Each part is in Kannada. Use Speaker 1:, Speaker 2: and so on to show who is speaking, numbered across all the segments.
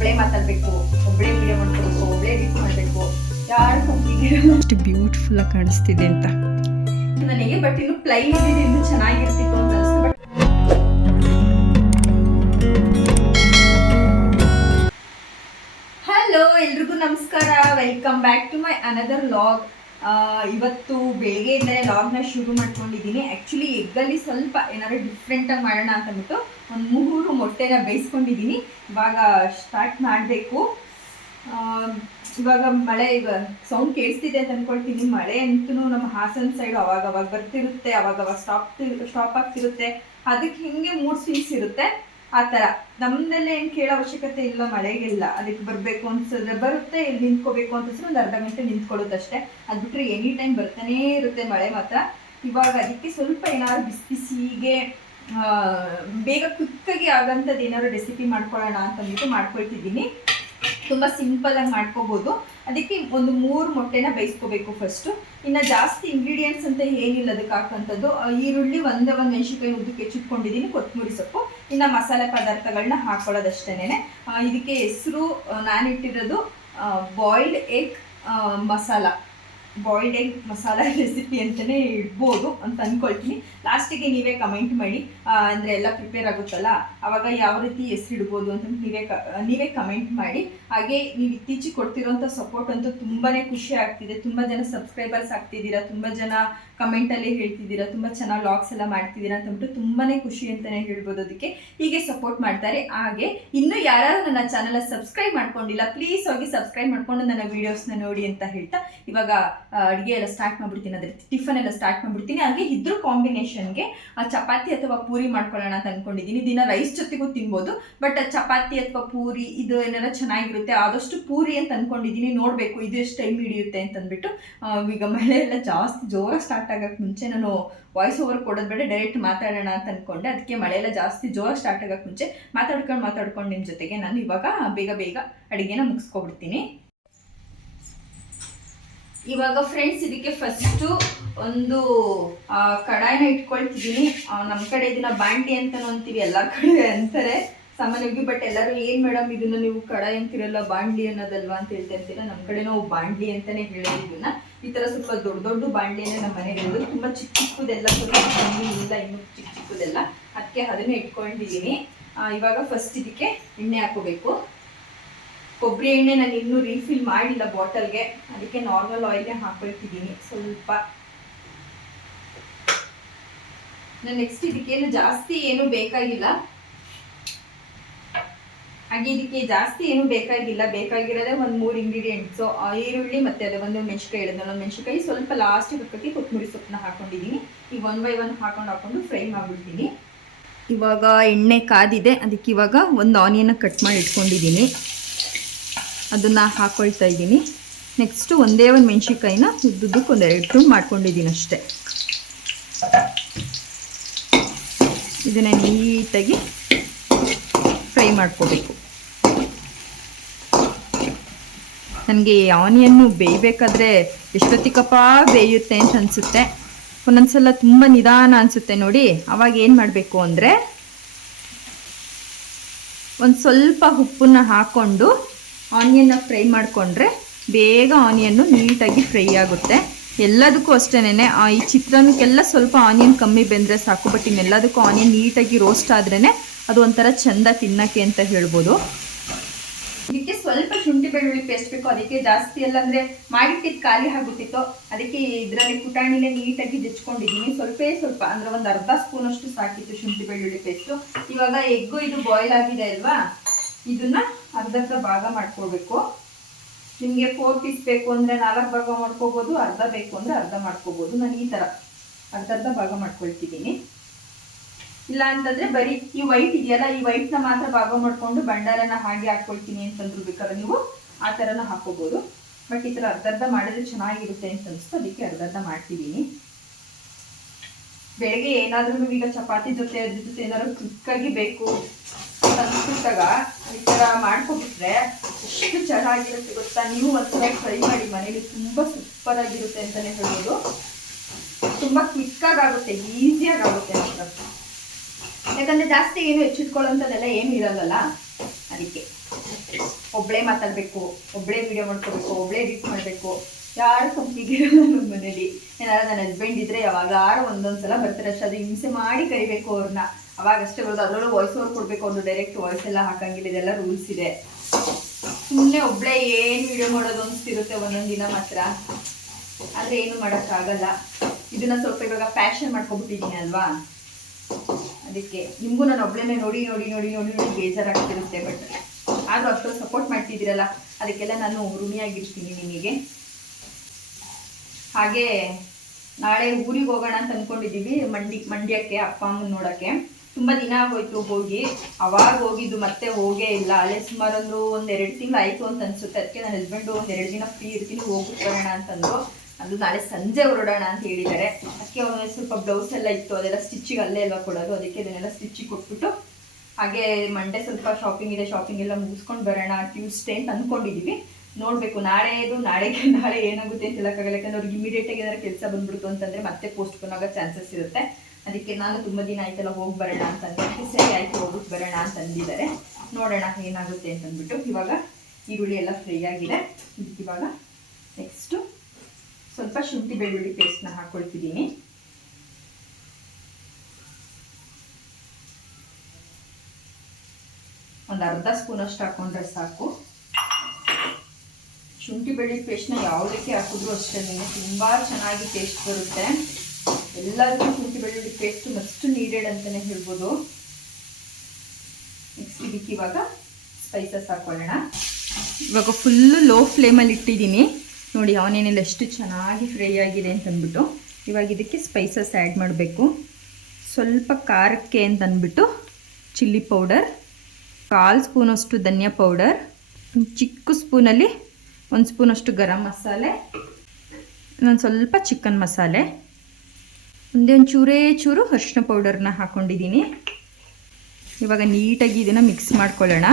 Speaker 1: ಒಬ್ಬಳೇ ಮಾತಾಡ್ಬೇಕು ಒಬ್ಬಳೇ ವಿಡಿಯೋ ಮಾಡ್ಕೋಬೇಕು ಒಬ್ಬಳೇ ಎಡಿಟ್ ಮಾಡಬೇಕು ಯಾರು
Speaker 2: ಎಷ್ಟು ಬ್ಯೂಟಿಫುಲ್ ಆಗಿ ಕಾಣಿಸ್ತಿದೆ ಅಂತ.
Speaker 1: ನನಗೆ ಬಟ್ ಇನ್ನು ಪ್ಲೈನ್ ಇದ್ದಿದ್ದು ಇನ್ನೂ ಚೆನ್ನಾಗಿರ್ತಿತ್ತು ಅಂತ ಅನಿಸ್ತು. ಬಟ್ ಹಲೋ ಎಲ್ರಿಗೂ ನಮಸ್ಕಾರ. Welcome back to my another vlog ಇವತ್ತು ಬೆಳಗ್ಗೆಯಿಂದಲೇ ಲಾಗ್ನ ಶುರು ಮಾಡ್ಕೊಂಡಿದ್ದೀನಿ. ಆ್ಯಕ್ಚುಲಿ ಎಗ್ಗಲ್ಲಿ ಸ್ವಲ್ಪ ಏನಾದ್ರು ಡಿಫ್ರೆಂಟಾಗಿ ಮಾಡೋಣ ಅಂತ ಅಂದ್ಬಿಟ್ಟು ಒಂದು ಮೂರು ಮೊಟ್ಟೆನ ಬೇಯಿಸ್ಕೊಂಡಿದ್ದೀನಿ. ಇವಾಗ ಸ್ಟಾರ್ಟ್ ಮಾಡಬೇಕು. ಇವಾಗ ಮಳೆ ಸೌಂಡ್ ಕೇಳಿಸ್ತಿದೆ ಅಂತ ಅನ್ಕೊಳ್ತೀನಿ. ಮಳೆ ಅಂತೂ ನಮ್ಮ ಹಾಸನ್ ಸೈಡ್ ಅವಾಗ ಬರ್ತಿರುತ್ತೆ ಅವಾಗ ಅವಾಗ ಸ್ಟಾಪ್ ಸ್ಟಾಪ್ ಆಗ್ತಿರುತ್ತೆ. ಅದಕ್ಕೆ ಹಿಂಗೆ ಮೂರು ಸ್ವಿಂಗ್ಸ್ ಇರುತ್ತೆ. ಆ ಥರ. ನಮ್ದಲ್ಲೇ ಏನು ಕೇಳೋ ಅವಶ್ಯಕತೆ ಇಲ್ಲ ಮಳೆಗೆಲ್ಲ ಅದಕ್ಕೆ ಬರಬೇಕು ಅನ್ಸಿದ್ರೆ ಬರುತ್ತೆ, ಇಲ್ಲಿ ನಿಂತ್ಕೋಬೇಕು ಅಂತಂದ್ರೆ ಒಂದು ಅರ್ಧ ಗಂಟೆ ನಿಂತ್ಕೊಳ್ಳುತ್ತಷ್ಟೇ ಅದು ಬಿಟ್ಟರೆ ಎನಿ ಟೈಮ್ ಬರ್ತಾನೇ ಇರುತ್ತೆ ಮಳೆ ಮಾತ್ರ. ಇವಾಗ ಅದಕ್ಕೆ ಸ್ವಲ್ಪ ಏನಾದ್ರು ಬಿಸಿ ಬಿಸಿಗೆ ಬೇಗ ಕ್ವಿಕ್ಕಾಗಿ ಆಗೋಂಥದ್ದು ಏನಾದ್ರು ರೆಸಿಪಿ ಮಾಡ್ಕೊಳ್ಳೋಣ ಅಂತಂದ್ಬಿಟ್ಟು ಮಾಡ್ಕೊಳ್ತಿದ್ದೀನಿ. ತುಂಬ ಸಿಂಪಲಾಗಿ ಮಾಡ್ಕೋಬೋದು. ಅದಕ್ಕೆ ಒಂದು ಮೂರು ಮೊಟ್ಟೆನ ಬೇಯಿಸ್ಕೋಬೇಕು ಫಸ್ಟು ಇನ್ನು ಜಾಸ್ತಿ ಇಂಗ್ರೀಡಿಯೆಂಟ್ಸ್ ಅಂತ ಏನಿಲ್ಲ ಅದಕ್ಕೆ ಹಾಕುವಂಥದ್ದು. ಈರುಳ್ಳಿ ಒಂದ ಒಂದು ಮೆಣಸಿನ್ಕಾಯಿ ಉದ್ದಕ್ಕೆ ಚುಟ್ಕೊಂಡಿದ್ದೀನಿ ಕೊತ್ತಂಬರಿ ಸೊಪ್ಪು. ಇನ್ನು ಮಸಾಲೆ ಪದಾರ್ಥಗಳನ್ನ ಹಾಕೊಳ್ಳೋದಷ್ಟೇನೆ ಇದಕ್ಕೆ ಹೆಸರು ನಾನಿಟ್ಟಿರೋದು boiled egg masala. Boiled egg masala recipe ಅಂತಲೇ ಇಡ್ಬೋದು ಅಂತ ಅಂದ್ಕೊಳ್ತೀನಿ ಲಾಸ್ಟಿಗೆ ನೀವೇ ಕಮೆಂಟ್ ಮಾಡಿ. ಅಂದರೆ ಎಲ್ಲ ಪ್ರಿಪೇರ್ ಆಗುತ್ತಲ್ಲ? ಆವಾಗ ಯಾವ ರೀತಿ ಹೆಸರಿಡ್ಬೋದು ಅಂತ ನೀವೇ ಕ, ನೀವೇ ಕಮೆಂಟ್ ಮಾಡಿ. ಹಾಗೆ ನೀವು ಇತ್ತೀಚೆಗೆ ಕೊಡ್ತಿರೋಂಥ ಸಪೋರ್ಟ್ ಅಂತೂ ತುಂಬಾ ಖುಷಿ ಆಗ್ತಿದೆ. ತುಂಬ ಜನ ಸಬ್ಸ್ಕ್ರೈಬರ್ಸ್ ಆಗ್ತಿದ್ದೀರಾ. ತುಂಬ ಜನ ಕಮೆಂಟಲ್ಲಿ ಹೇಳ್ತಿದ್ದೀರಾ, ತುಂಬ ಚೆನ್ನಾಗಿ ವ್ಲಾಗ್ಸ್ ಎಲ್ಲ ಮಾಡ್ತಿದ್ದೀರಾ ಅಂತ ಅಂದ್ಬಿಟ್ಟು ತುಂಬಾ ಖುಷಿ ಅಂತಲೇ ಹೇಳ್ಬೋದು ಅದಕ್ಕೆ. ಹೀಗೆ ಸಪೋರ್ಟ್ ಮಾಡ್ತಾರೆ. ಹಾಗೆ ಇನ್ನೂ ಯಾರು ನನ್ನ ಚಾನಲ್ ಸಬ್ಸ್ಕ್ರೈಬ್ ಮಾಡ್ಕೊಂಡಿಲ್ಲ ಪ್ಲೀಸ್ ಹೋಗಿ ಸಬ್ಸ್ಕ್ರೈಬ್ ಮಾಡ್ಕೊಂಡು ನನ್ನ ವೀಡಿಯೋಸ್ನ ನೋಡಿ ಅಂತ ಹೇಳ್ತಾ ಇವಾಗ ಅಡುಗೆ ಎಲ್ಲ ಸ್ಟಾರ್ಟ್ ಮಾಡ್ಬಿಡ್ತೀನಿ. ಅದ್ರ ಟಿಫನ್ ಎಲ್ಲ ಸ್ಟಾರ್ಟ್ ಮಾಡ್ಬಿಡ್ತೀನಿ. ಹಾಗೆ ಇದ್ರ ಕಾಂಬಿನೇಷನ್ಗೆ ಚಪಾತಿ ಅಥವಾ ಪೂರಿ ಮಾಡ್ಕೊಳ್ಳೋಣ ಅಂತ ಅಂದ್ಕೊಂಡಿದ್ದೀನಿ ದಿನ ರೈಸ್ ಜೊತೆಗೂ ತಿನ್ಬೋದು ಬಟ್ ಚಪಾತಿ ಅಥವಾ ಪೂರಿ ಇದು ಏನಾರ ಚೆನ್ನಾಗಿರುತ್ತೆ, ಆದಷ್ಟು ಪೂರಿ ಅಂತ ಅನ್ಕೊಂಡಿದ್ದೀನಿ. ನೋಡಬೇಕು, ಇದು ಎಷ್ಟು ಟೈಮ್ ಹಿಡಿಯುತ್ತೆ ಅಂತ ಅಂದ್ಬಿಟ್ಟು ಈಗ ಮಳೆ ಎಲ್ಲ ಜಾಸ್ತಿ ಜೋರಾಗಿ ಸ್ಟಾರ್ಟ್ ಆಗಕ್ಕೆ ಮುಂಚೆ ನಾನು ವಾಯ್ಸ್ ಓವರ್ ಕೊಡೋದು ಬೇಡ ಡೈರೆಕ್ಟ್ ಮಾತಾಡೋಣ ಅಂತ ಅನ್ಕೊಂಡೆ. ಅದಕ್ಕೆ ಮಳೆ ಎಲ್ಲ ಜಾಸ್ತಿ ಜೋರ ಸ್ಟಾರ್ಟ್ ಆಗಕ್ಕೆ ಮುಂಚೆ ಮಾತಾಡ್ಕೊಂಡು ಮಾತಾಡ್ಕೊಂಡು ನಿಮ್ಮ ಜೊತೆಗೆ ನಾನು ಇವಾಗ ಬೇಗ ಬೇಗ ಅಡುಗೆನ ಮುಗಿಸ್ಕೊಬಿಡ್ತೀನಿ. ಇವಾಗ ಫ್ರೆಂಡ್ಸ್ ಇದಕ್ಕೆ ಫಸ್ಟು ಒಂದು ಕಡಾಯಿನ ಇಟ್ಕೊಳ್ತಿದ್ದೀನಿ. ನಮ್ಮ ಕಡೆ ಇದನ್ನ ಬಾಂಡಿ ಅಂತಲೂ ಅಂತೀವಿ, ಎಲ್ಲ ಕಡೆ ಅಂತಾರೆ. ಸಾಮಾನ್ಯವಾಗಿ ಬಟ್ ಎಲ್ಲರೂ, ಏನು ಮೇಡಮ್ ಇದನ್ನ ನೀವು ಕಡಾಯಿ ಅಂತಿರಲ್ಲ ಬಾಂಡ್ಲಿ ಅನ್ನೋದಲ್ವಾ? ಅಂತ ಹೇಳ್ತಾ ಇರ್ತೀರಾ. ನಮ್ಮ ಕಡೆ ನಾವು ಬಾಂಡ್ಲಿ ಅಂತಾನೆ ಹೇಳೋದು ಇದನ್ನ. ಈ ಥರ ಸ್ವಲ್ಪ ದೊಡ್ಡ ದೊಡ್ಡ ಬಾಂಡೆನೇ ನಮ್ಮ ಇರೋದು. ತುಂಬ ಚಿಕ್ಕ ಚಿಕ್ಕದೆಲ್ಲ ಸ್ವಲ್ಪ ಇಲ್ಲ ಇನ್ನು ಚಿಕ್ಕ ಚಿಕ್ಕದೆಲ್ಲ. ಅದಕ್ಕೆ ಅದನ್ನೇ ಇಟ್ಕೊಂಡಿದ್ದೀನಿ. ಇವಾಗ ಫಸ್ಟ್ ಇದಕ್ಕೆ ಎಣ್ಣೆ ಹಾಕೋಬೇಕು ಕೊಬ್ಬರಿ ಎಣ್ಣೆ ನಾನು ಇನ್ನೂ ರೀಫಿಲ್ ಮಾಡಿಲ್ಲ ಬಾಟಲ್ಗೆ. ಅದಕ್ಕೆ ನಾರ್ಮಲ್ ಆಯಿಲ್ ಹಾಕೊಳ್ತಿದ್ದೀನಿ. ಸ್ವಲ್ಪ. ನಾನು ನೆಕ್ಸ್ಟ್ ಇದಕ್ಕೇನು ಜಾಸ್ತಿ ಏನು ಬೇಕಾಗಿಲ್ಲ. ಹಾಗೆ ಇದಕ್ಕೆ ಜಾಸ್ತಿ ಏನು ಬೇಕಾಗಿಲ್ಲ. ಬೇಕಾಗಿರೋದೇ ಒಂದು ಮೂರು ಇಂಗ್ರೀಡಿಯೆಂಟ್ಸು ಈರುಳ್ಳಿ ಮತ್ತೆ ಅದೇ ಒಂದು ಮೆಣಸಿಕಾಯಿ ಹೇಳಿದೆ ಒಂದು ಮೆಣಸಿಕಾಯಿ ಸ್ವಲ್ಪ ಲಾಸ್ಟ್ ಹಾಕಿ ಕೊತ್ತಂಬರಿ ಸೊಪ್ಪನ್ನ ಹಾಕೊಂಡಿದ್ದೀನಿ. ಈ ಒನ್ ಬೈ ಒನ್ ಹಾಕೊಂಡು ಹಾಕೊಂಡು ಫ್ರೈ ಮಾಡಿಬಿಡ್ತೀನಿ. ಇವಾಗ ಎಣ್ಣೆ ಕಾದಿದೆ. ಅದಕ್ಕೆ ಇವಾಗ ಒಂದು ಆನಿಯನ್ನ ಕಟ್ ಮಾಡಿ ಇಟ್ಕೊಂಡಿದ್ದೀನಿ. ಅದನ್ನು ಹಾಕ್ಕೊಳ್ತಾ ಇದ್ದೀನಿ. ನೆಕ್ಸ್ಟು ಒಂದೇ ಒಂದು ಮೆಣಸಿನ್ಕಾಯಿನ ಉದ್ದುದ್ದಕ್ಕೆ ಒಂದು ಎರಡು ಮಾಡ್ಕೊಂಡಿದ್ದೀನಿ ಅಷ್ಟೇ. ಇದನ್ನು ನೀಟಾಗಿ ಫ್ರೈ ಮಾಡ್ಕೋಬೇಕು. ನನಗೆ ಆನಿಯನ್ನು ಬೇಯಬೇಕಾದ್ರೆ ಎಷ್ಟೊತ್ತಿಗಪ್ಪ ಬೇಯುತ್ತೆ ಅಂತ ಅನಿಸುತ್ತೆ. ಒಂದೊಂದ್ಸಲ ತುಂಬ ನಿಧಾನ ಅನಿಸುತ್ತೆ ನೋಡಿ. ಅವಾಗ ಏನು ಮಾಡಬೇಕು ಅಂದರೆ ಒಂದು ಸ್ವಲ್ಪ ಉಪ್ಪನ್ನ ಹಾಕ್ಕೊಂಡು ಆನಿಯನ್ನ ಫ್ರೈ ಮಾಡಿಕೊಂಡ್ರೆ ಬೇಗ ಆನಿಯನ್ನು ನೀಟಾಗಿ ಫ್ರೈ ಆಗುತ್ತೆ. ಎಲ್ಲದಕ್ಕೂ ಅಷ್ಟೇನೆ ಈ ಚಿತ್ರಾನ್ನಕ್ಕೆಲ್ಲ ಸ್ವಲ್ಪ ಆನಿಯನ್ ಕಮ್ಮಿ ಬೆಂದರೆ ಸಾಕು, ಬಟ್ ಇನ್ನೆಲ್ಲದಕ್ಕೂ ಆನಿಯನ್ ನೀಟಾಗಿ ರೋಸ್ಟ್ ಆದ್ರೇ ಅದು ಒಂಥರ ಚೆಂದ ತಿನ್ನಕ್ಕೆ ಅಂತ ಹೇಳ್ಬೋದು. ಸ್ವಲ್ಪ ಶುಂಠಿ ಬೆಳ್ಳುಳ್ಳಿ ಪೇಸ್ಟ್ ಬೇಕು. ಅದಕ್ಕೆ ಜಾಸ್ತಿ ಎಲ್ಲ ಅಂದ್ರೆ ಮಾಡಿಟ್ಟಿದ್ದು ಖಾಲಿ ಆಗ್ಬಿಟ್ಟಿತ್ತು. ಅದಕ್ಕೆ ಇದರಲ್ಲಿ ಪುಟಾಣಿಲೆ ನೀಟಾಗಿ ಜಚ್ಕೊಂಡಿದ್ದೀನಿ ಸ್ವಲ್ಪ ಸ್ವಲ್ಪ, ಅಂದ್ರೆ ಒಂದು ಅರ್ಧ ಸ್ಪೂನ್ ಅಷ್ಟು ಸಾಕಿತ್ತು ಶುಂಠಿ ಬೆಳ್ಳುಳ್ಳಿ ಪೇಸ್ಟು ಇವಾಗ ಎಗ್ಗು ಇದು ಬಾಯ್ಲ್ ಆಗಿದೆ ಅಲ್ವಾ? ಇದನ್ನ ಅರ್ಧರ್ಧ ಭಾಗ ಮಾಡ್ಕೋಬೇಕು ನಿಮಗೆ ಫೋರ್ ಪೀಸ್ ಬೇಕು ಅಂದ್ರೆ ನಾಲ್ಕು ಭಾಗ ಮಾಡ್ಕೋಬಹುದು ಅರ್ಧ ಬೇಕು ಅಂದ್ರೆ ಅರ್ಧ ಮಾಡ್ಕೋಬಹುದು ನಾನು ಈ ತರ ಅರ್ಧ ಅರ್ಧ ಭಾಗ ಮಾಡ್ಕೊಳ್ತಿದ್ದೀನಿ. ಇಲ್ಲ ಅಂತಂದ್ರೆ ಬರೀ ಈ ವೈಟ್ ಇದೆಯಲ್ಲ, ಈ ವೈಟ್ನ ಮಾತ್ರ ಭಾಗ ಮಾಡ್ಕೊಂಡು ಬಂಡಾರನ ಹಾಗೆ ಹಾಕೊಳ್ತೀನಿ ಅಂತಂದ್ರು ಬೇಕಾದ್ರೆ ನೀವು ಆ ತರನ ಹಾಕೋಬಹುದು ಬಟ್ ಈ ಥರ ಅರ್ಧ ಅರ್ಧ ಮಾಡಿದ್ರೆ ಚೆನ್ನಾಗಿರುತ್ತೆ ಅಂತ ಅನ್ಸುತ್ತೆ, ಅದಕ್ಕೆ ಅರ್ಧ ಅರ್ಧ ಮಾಡ್ತಿದ್ದೀನಿ. ಬೆಳಗ್ಗೆ ಏನಾದ್ರೂ ಈಗ ಚಪಾತಿ ಜೊತೆ, ಅದ್ರ ಜೊತೆ ಏನಾದ್ರು ಆಗಿ ಬೇಕು ಅನ್ಸ್ಬಿಟ್ಟಾಗ ಈ ಥರ ಮಾಡ್ಕೊಬಿಟ್ರೆ ಎಷ್ಟು ಚೆನ್ನಾಗಿರುತ್ತೆ ಗೊತ್ತಾ? ನೀವು ಒಂದ್ಸಲ ಫ್ರೈ ಮಾಡಿ, ಮನೇಲಿ ತುಂಬ ಸೂಪರ್ ಆಗಿರುತ್ತೆ ಅಂತಾನೆ ಹೇಳ್ಬೋದು. ತುಂಬ ಕ್ವಿಕ್ಕಾಗಿ ಆಗುತ್ತೆ ಈಸಿಯಾಗಿ ಆಗುತ್ತೆ ಅಂತ ಯಾಕಂದ್ರೆ ಜಾಸ್ತಿ ಏನು ಹೆಚ್ಚಿಟ್ಕೊಳ್ಳೋಂಥದ್ದೆಲ್ಲ ಏನು ಇರಲ್ಲಲ್ಲ? ಅದಕ್ಕೆ. ಒಬ್ಳೇ ಮಾತಾಡ್ಬೇಕು, ಒಬ್ಳೇ ವಿಡಿಯೋ ಮಾಡ್ಕೋಬೇಕು, ಒಬ್ಳೇ ಎಡಿಟ್ ಮಾಡಬೇಕು. ಯಾರು ಕಂಪ್ನಿಗೆ ನನ್ನ ಮನೇಲಿ. ಏನಾದ್ರು ನನ್ನ ಹಸ್ಬೆಂಡ್ ಇದ್ರೆ ಯಾವಾಗಾರು ಒಂದೊಂದು ಸಲ ಬರ್ತಾರೆ ಅಷ್ಟೇ. ಅದು ಹಿಂಸೆ ಮಾಡಿ ಕರಿಬೇಕು ಅವ್ರನ್ನ ಅವಾಗಷ್ಟೇ ಬರೋದು. ಅದರಲ್ಲೂ ವಾಯ್ಸ್ ಓವರ್ ಕೊಡಬೇಕು. ಒಂದು ಡೈರೆಕ್ಟ್ ವಾಯ್ಸ್ ಎಲ್ಲ ಹಾಕಂಗಿಲ್ಲ. ಇದೆಲ್ಲ ರೂಲ್ಸ್ ಇದೆ. ಸುಮ್ಮನೆ ಒಬ್ಳೇ ಏನು ವಿಡಿಯೋ ಮಾಡೋದು ಅನಿಸ್ತಿರುತ್ತೆ ಒಂದೊಂದು ದಿನ ಮಾತ್ರ. ಆದರೆ ಏನು ಮಾಡೋಕ್ಕಾಗಲ್ಲ. ಇದನ್ನ ಸ್ವಲ್ಪ ಇವಾಗ ಫ್ಯಾಷನ್ ಮಾಡ್ಕೊಬಿಟ್ಟಿದ್ದೀನಿ ಅಲ್ವಾ? ಅದಕ್ಕೆ ನಿಮಗೂ ನಾನು ಒಬ್ಬಳೇ ನೋಡಿ ನೋಡಿ ನೋಡಿ ನೋಡಿ ನೋಡಿ ಬೇಜಾರಾಗ್ತಿರುತ್ತೆ ಬಟ್ ಆದರೂ ಅಷ್ಟೊಂದು ಸಪೋರ್ಟ್ ಮಾಡ್ತಿದ್ದೀರಲ್ಲ, ಅದಕ್ಕೆಲ್ಲ ನಾನು ಋಣಿಯಾಗಿರ್ತೀನಿ ನಿಮಗೆ. ಹಾಗೆ ನಾಳೆ ಊರಿಗೆ ಹೋಗೋಣ ಅಂತ ಅಂದ್ಕೊಂಡಿದ್ದೀವಿ ಮಂಡಿ, ಮಂಡ್ಯಕ್ಕೆ, ಅಪ್ಪ ಅಮ್ಮನ ನೋಡೋಕ್ಕೆ. ತುಂಬ ದಿನ ಆಗೋಯ್ತು ಹೋಗಿ, ಅವಾಗ ಹೋಗಿದ್ದು ಮತ್ತೆ ಹೋಗೇ ಇಲ್ಲ. ಅಲ್ಲೇ ಸುಮಾರು ಒಂದು ಒಂದೆರಡು ತಿಂಗಳು ಆಯಿತು ಅಂತ ಅನ್ಸುತ್ತೆ. ಅದಕ್ಕೆ ನನ್ನ ಹಸ್ಬೆಂಡು ಒಂದು ಎರಡು ದಿನ ಫ್ರೀ ಇರ್ತೀನಿ ಹೋಗಿ ಬರೋಣ ಅಂತಂದ್ರು ಅದು ನಾಳೆ ಸಂಜೆ ಹೊರಡೋಣ ಅಂತ ಹೇಳಿದ್ದಾರೆ. ಅದಕ್ಕೆ ಒಂದು ಸ್ವಲ್ಪ ಬ್ಲೌಸ್ ಎಲ್ಲ ಇತ್ತು, ಅದೆಲ್ಲ ಸ್ಟಿಚಿಗೆ ಅಲ್ಲೇ ಎಲ್ಲ ಕೊಡೋದು, ಅದಕ್ಕೆ ಅದನ್ನೆಲ್ಲ ಸ್ಟಿಚ್ಚಿಗೆ ಕೊಟ್ಬಿಟ್ಟು ಹಾಗೆ ಮಂಡೇ ಸ್ವಲ್ಪ ಶಾಪಿಂಗ್ ಇದೆ ಶಾಪಿಂಗ್ ಎಲ್ಲ ಮುಗಿಸ್ಕೊಂಡು ಬರೋಣ ಟ್ಯೂಸ್ಡೇ ಅಂತ ಅಂದ್ಕೊಂಡಿದ್ದೀವಿ ನೋಡಬೇಕು, ನಾಳೆದು, ನಾಳೆಗೆ, ನಾಳೆ ಏನಾಗುತ್ತೆ ಅಂತ ಹೇಳೋಕ್ಕಾಗಲ್ಲ, ಯಾಕಂದ್ರೆ ಅವ್ರಿಗೆ ಇಮಿಡಿಯೇಟಾಗಿ ಏನಾದ್ರು ಕೆಲಸ ಬಂದ್ಬಿಡ್ತು ಅಂತಂದರೆ ಮತ್ತೆ ಪೋಸ್ಟ್ಪೋನ್ ಆಗೋ ಚಾನ್ಸಸ್ ಇರುತ್ತೆ. ಅದಕ್ಕೆ ನಾನು ತುಂಬ ದಿನ ಆಯ್ತಲ್ಲ ಹೋಗಿ ಬರೋಣ ಅಂತಂದ್ರೆ ಸರಿ ಆಯ್ತು ಹೋಗ್ಬಿಟ್ಟು ಬರೋಣ ಅಂತ ಅಂದಿದ್ದಾರೆ. ನೋಡೋಣ ಏನಾಗುತ್ತೆ ಅಂತಂದ್ಬಿಟ್ಟು ಇವಾಗ ಈರುಳ್ಳಿ ಎಲ್ಲ ಫ್ರೈ ಆಗಿದೆ. ಇವಾಗ ನೆಕ್ಸ್ಟು ಸ್ವಲ್ಪ ಶುಂಠಿ ಬೆಳ್ಳುಳ್ಳಿ ಪೇಸ್ಟ್ನ ಹಾಕ್ಕೊಳ್ತಿದ್ದೀನಿ ಒಂದು ಅರ್ಧ ಸ್ಪೂನ್ ಅಷ್ಟು ಹಾಕೊಂಡ್ರೆ ಸಾಕು. ಶುಂಠಿ ಬೆಳ್ಳುಳ್ಳಿ ಪೇಸ್ಟ್ನ ಯಾವುದಕ್ಕೆ ಹಾಕಿದ್ರು ಅಷ್ಟೇ ತುಂಬ ಚೆನ್ನಾಗಿ ಟೇಸ್ಟ್ ಬರುತ್ತೆ. ಎಲ್ಲರಿಗೂ ಶುಂಠಿ ಬೆಳ್ಳುಳ್ಳಿ ಪೇಸ್ಟ್ ಮಸ್ಟ್ ನೀಡೆಡ್ ಅಂತಲೇ ಹೇಳ್ಬೋದು. ನೆಕ್ಸ್ಟ್ ಇದಕ್ಕೆ ಇವಾಗ ಸ್ಪೈಸಸ್ ಹಾಕೊಳ್ಳೋಣ. ಇವಾಗ ಫುಲ್ಲು ಲೋ ಫ್ಲೇಮಲ್ಲಿ ಇಟ್ಟಿದ್ದೀನಿ. ನೋಡಿ ಅವನೇನೆಲ್ಲ ಎಷ್ಟು ಚೆನ್ನಾಗಿ ಫ್ರೈ ಆಗಿದೆ ಅಂತಂದ್ಬಿಟ್ಟು ಇವಾಗ ಇದಕ್ಕೆ ಸ್ಪೈಸಸ್ ಆ್ಯಡ್ ಮಾಡಬೇಕು. ಸ್ವಲ್ಪ ಖಾರಕ್ಕೆ ಅಂತಂದ್ಬಿಟ್ಟು ಚಿಲ್ಲಿ ಪೌಡರ್ ಕಾಲು ಸ್ಪೂನಷ್ಟು ಧನಿಯಾ ಪೌಡರ್ ಚಿಕ್ಕ ಸ್ಪೂನಲ್ಲಿ ಒಂದು ಸ್ಪೂನಷ್ಟು ಗರಂ ಮಸಾಲೆ, ಇನ್ನೊಂದು ಸ್ವಲ್ಪ ಚಿಕನ್ ಮಸಾಲೆ, ಒಂದೇ ಒಂದು ಚೂರೇ ಚೂರು ಅರಿಶಿನ ಪೌಡರ್ನ ಹಾಕ್ಕೊಂಡಿದ್ದೀನಿ ಇವಾಗ ನೀಟಾಗಿ ಇದನ್ನು ಮಿಕ್ಸ್ ಮಾಡ್ಕೊಳ್ಳೋಣ.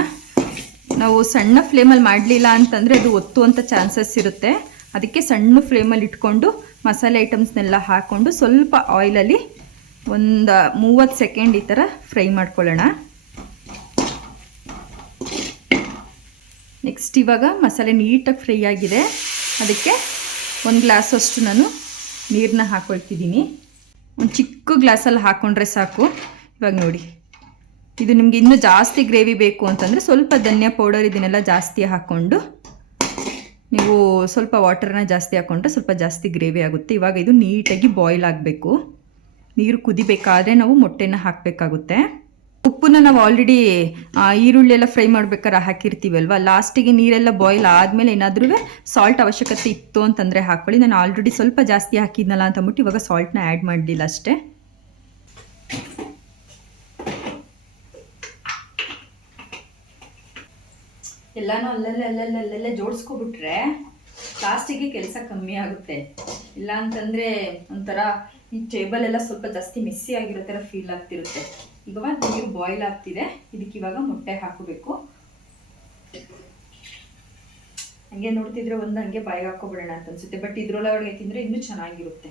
Speaker 1: ನಾವು ಸಣ್ಣ ಫ್ಲೇಮಲ್ಲಿ ಮಾಡಲಿಲ್ಲ ಅಂತಂದರೆ ಅದು ಒತ್ತುವಂಥ ಚಾನ್ಸಸ್ ಇರುತ್ತೆ. ಅದಕ್ಕೆ ಸಣ್ಣ ಫ್ಲೇಮಲ್ಲಿ ಇಟ್ಕೊಂಡು ಮಸಾಲೆ ಐಟಮ್ಸ್ನೆಲ್ಲ ಹಾಕ್ಕೊಂಡು ಸ್ವಲ್ಪ ಆಯಿಲಲ್ಲಿ ಒಂದು ಮೂವತ್ತು ಸೆಕೆಂಡ್ ಈ ಥರ ಫ್ರೈ ಮಾಡ್ಕೊಳ್ಳೋಣ. ನೆಕ್ಸ್ಟ್ ಇವಾಗ ಮಸಾಲೆ ನೀಟಾಗಿ ಫ್ರೈ ಆಗಿದೆ. ಅದಕ್ಕೆ ಒಂದು ಗ್ಲಾಸಷ್ಟು ನಾನು ನೀರನ್ನ ಹಾಕ್ಕೊಳ್ತಿದ್ದೀನಿ ಒಂದು ಚಿಕ್ಕ ಗ್ಲಾಸಲ್ಲಿ ಹಾಕ್ಕೊಂಡ್ರೆ ಸಾಕು. ಇವಾಗ ನೋಡಿ. ಇದು ನಿಮಗೆ ಇನ್ನೂ ಜಾಸ್ತಿ ಗ್ರೇವಿ ಬೇಕು ಅಂತಂದರೆ ಸ್ವಲ್ಪ ಧನಿಯಾ ಪೌಡರ್ ಇದನ್ನೆಲ್ಲ ಜಾಸ್ತಿ ಹಾಕ್ಕೊಂಡು ನೀವು ಸ್ವಲ್ಪ ವಾಟರ್ನ ಜಾಸ್ತಿ ಹಾಕ್ಕೊಂಡ್ರೆ ಸ್ವಲ್ಪ ಜಾಸ್ತಿ ಗ್ರೇವಿ ಆಗುತ್ತೆ. ಇವಾಗ ಇದು ನೀಟಾಗಿ ಬಾಯ್ಲ್ ಆಗಬೇಕು. ನೀರು ಕುದಿಬೇಕಾದ್ರೆ ನಾವು ಮೊಟ್ಟೆನ ಹಾಕಬೇಕಾಗುತ್ತೆ. ಉಪ್ಪನ್ನ ನಾವು ಆಲ್ರೆಡಿ ಈರುಳ್ಳಿ ಎಲ್ಲ ಫ್ರೈ ಮಾಡ್ಬೇಕಾದ್ರೆ ಹಾಕಿರ್ತೀವಲ್ವ? ಲಾಸ್ಟಿಗೆ ನೀರೆಲ್ಲ ಬಾಯ್ಲ್ ಆದಮೇಲೆ ಏನಾದ್ರೂ ಸಾಲ್ಟ್ ಅವಶ್ಯಕತೆ ಇತ್ತು ಅಂತಂದರೆ ಹಾಕ್ಕೊಳ್ಳಿ ನಾನು ಆಲ್ರೆಡಿ ಸ್ವಲ್ಪ ಜಾಸ್ತಿ ಹಾಕಿದ್ನಲ್ಲ ಅಂತ ಅಂದ್ಬಿಟ್ಟು ಇವಾಗ ಸಾಲ್ಟ್ನ ಆ್ಯಡ್ ಮಾಡಲಿಲ್ಲ ಅಷ್ಟೇ. ಎಲ್ಲನೂ ಅಲ್ಲಲ್ಲೇ ಅಲ್ಲಲ್ಲೇ ಅಲ್ಲಲ್ಲೇ ಜೋಡಿಸ್ಕೊಬಿಟ್ರೆ ಲಾಸ್ಟಿಗೆ ಕೆಲಸ ಕಮ್ಮಿ ಆಗುತ್ತೆ. ಇಲ್ಲ ಅಂತಂದ್ರೆ ಒಂಥರ ಈ ಟೇಬಲ್ ಎಲ್ಲ ಸ್ವಲ್ಪ ಜಾಸ್ತಿ ಮೆಸ್ಸಿ ಆಗಿರೋ ಥರ ಫೀಲ್ ಆಗ್ತಿರುತ್ತೆ. ಇವಾಗ ನೀರು ಬಾಯ್ಲ್ ಆಗ್ತಿದೆ. ಇದಕ್ಕೆ ಇವಾಗ ಮೊಟ್ಟೆ ಹಾಕಬೇಕು. ಹಂಗೆ ನೋಡ್ತಿದ್ರೆ ಒಂದು ಹಂಗೆ ಬಾಯಿಗೆ ಹಾಕೋಬಿಡೋಣ ಅಂತ ಅನ್ಸುತ್ತೆ. ಬಟ್ ಇದ್ರೊಳಗಡೆ ತಿಂದರೆ ಇನ್ನೂ ಚೆನ್ನಾಗಿರುತ್ತೆ.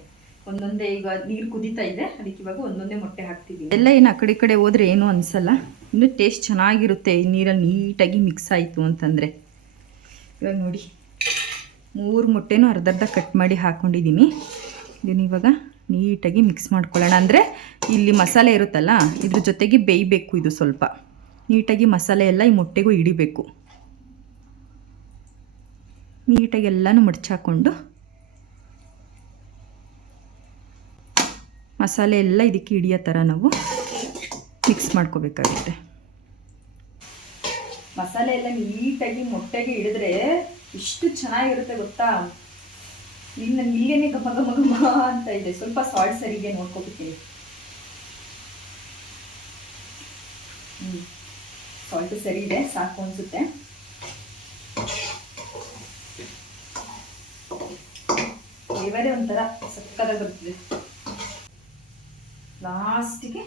Speaker 1: ಒಂದೊಂದೇ ಈಗ ನೀರು ಕುದೀತಾ ಇದೆ. ಅದಕ್ಕೆ ಇವಾಗ ಒಂದೊಂದೇ ಮೊಟ್ಟೆ ಹಾಕ್ತಿದ್ದೀವಿ ಎಲ್ಲ ಏನು ಆ ಕಡೆ ಕಡೆ ಹೋದ್ರೆ ಏನು ಅನಿಸಲ್ಲ? ಇನ್ನೂ ಟೇಸ್ಟ್ ಚೆನ್ನಾಗಿರುತ್ತೆ ಈ ನೀರಲ್ಲಿ ನೀಟಾಗಿ ಮಿಕ್ಸ್ ಆಯಿತು ಅಂತಂದರೆ. ಇವಾಗ ನೋಡಿ, ಮೂರು ಮೊಟ್ಟೆನೂ ಅರ್ಧ ಅರ್ಧ ಕಟ್ ಮಾಡಿ ಹಾಕ್ಕೊಂಡಿದ್ದೀನಿ ಇದನ್ನು ಇವಾಗ ನೀಟಾಗಿ ಮಿಕ್ಸ್ ಮಾಡ್ಕೊಳ್ಳೋಣ. ಅಂದರೆ ಇಲ್ಲಿ ಮಸಾಲೆ ಇರುತ್ತಲ್ಲ, ಇದ್ರ ಜೊತೆಗೆ ಬೇಯಬೇಕು ಇದು ಸ್ವಲ್ಪ. ನೀಟಾಗಿ ಮಸಾಲೆ ಎಲ್ಲ ಈ ಮೊಟ್ಟೆಗೂ ಹಿಡಿಬೇಕು. ನೀಟಾಗಿ ಎಲ್ಲನೂ ಮಡ್ಚಾಕೊಂಡು ಮಸಾಲೆ ಎಲ್ಲ ಇದಕ್ಕೆ ಹಿಡಿಯೋ ಥರ ನಾವು ಮಿಕ್ಸ್ ಮಾಡ್ಕೋಬೇಕಾಗುತ್ತೆ. ಮಸಾಲೆ ಎಲ್ಲ ನೀಟಾಗಿ ಮೊಟ್ಟೆಗೆ ಹಿಡಿದ್ರೆ ಇಷ್ಟು ಚೆನ್ನಾಗಿರುತ್ತೆ ಗೊತ್ತಾ? ಇನ್ನು ಇಲ್ಲೇನೆ ಗಮ ಗಮ ಗಮ ಅಂತ ಇದೆ. ಸ್ವಲ್ಪ ಸಾಲ್ಟ್ ಸರಿಗೆ ನೋಡ್ಕೋಬಿಟ್ಟಿ ಹ್ಞೂ ಸಾಲ್ಟ್ ಸರಿ ಇದೆ, ಸಾಕು ಅನಿಸುತ್ತೆ. ಫ್ಲೇವರೇ ಒಂಥರ ಸಕ್ಕದಾಗಿ ಬರ್ತಿದೆ. ಲಾಸ್ಟಿಗೆ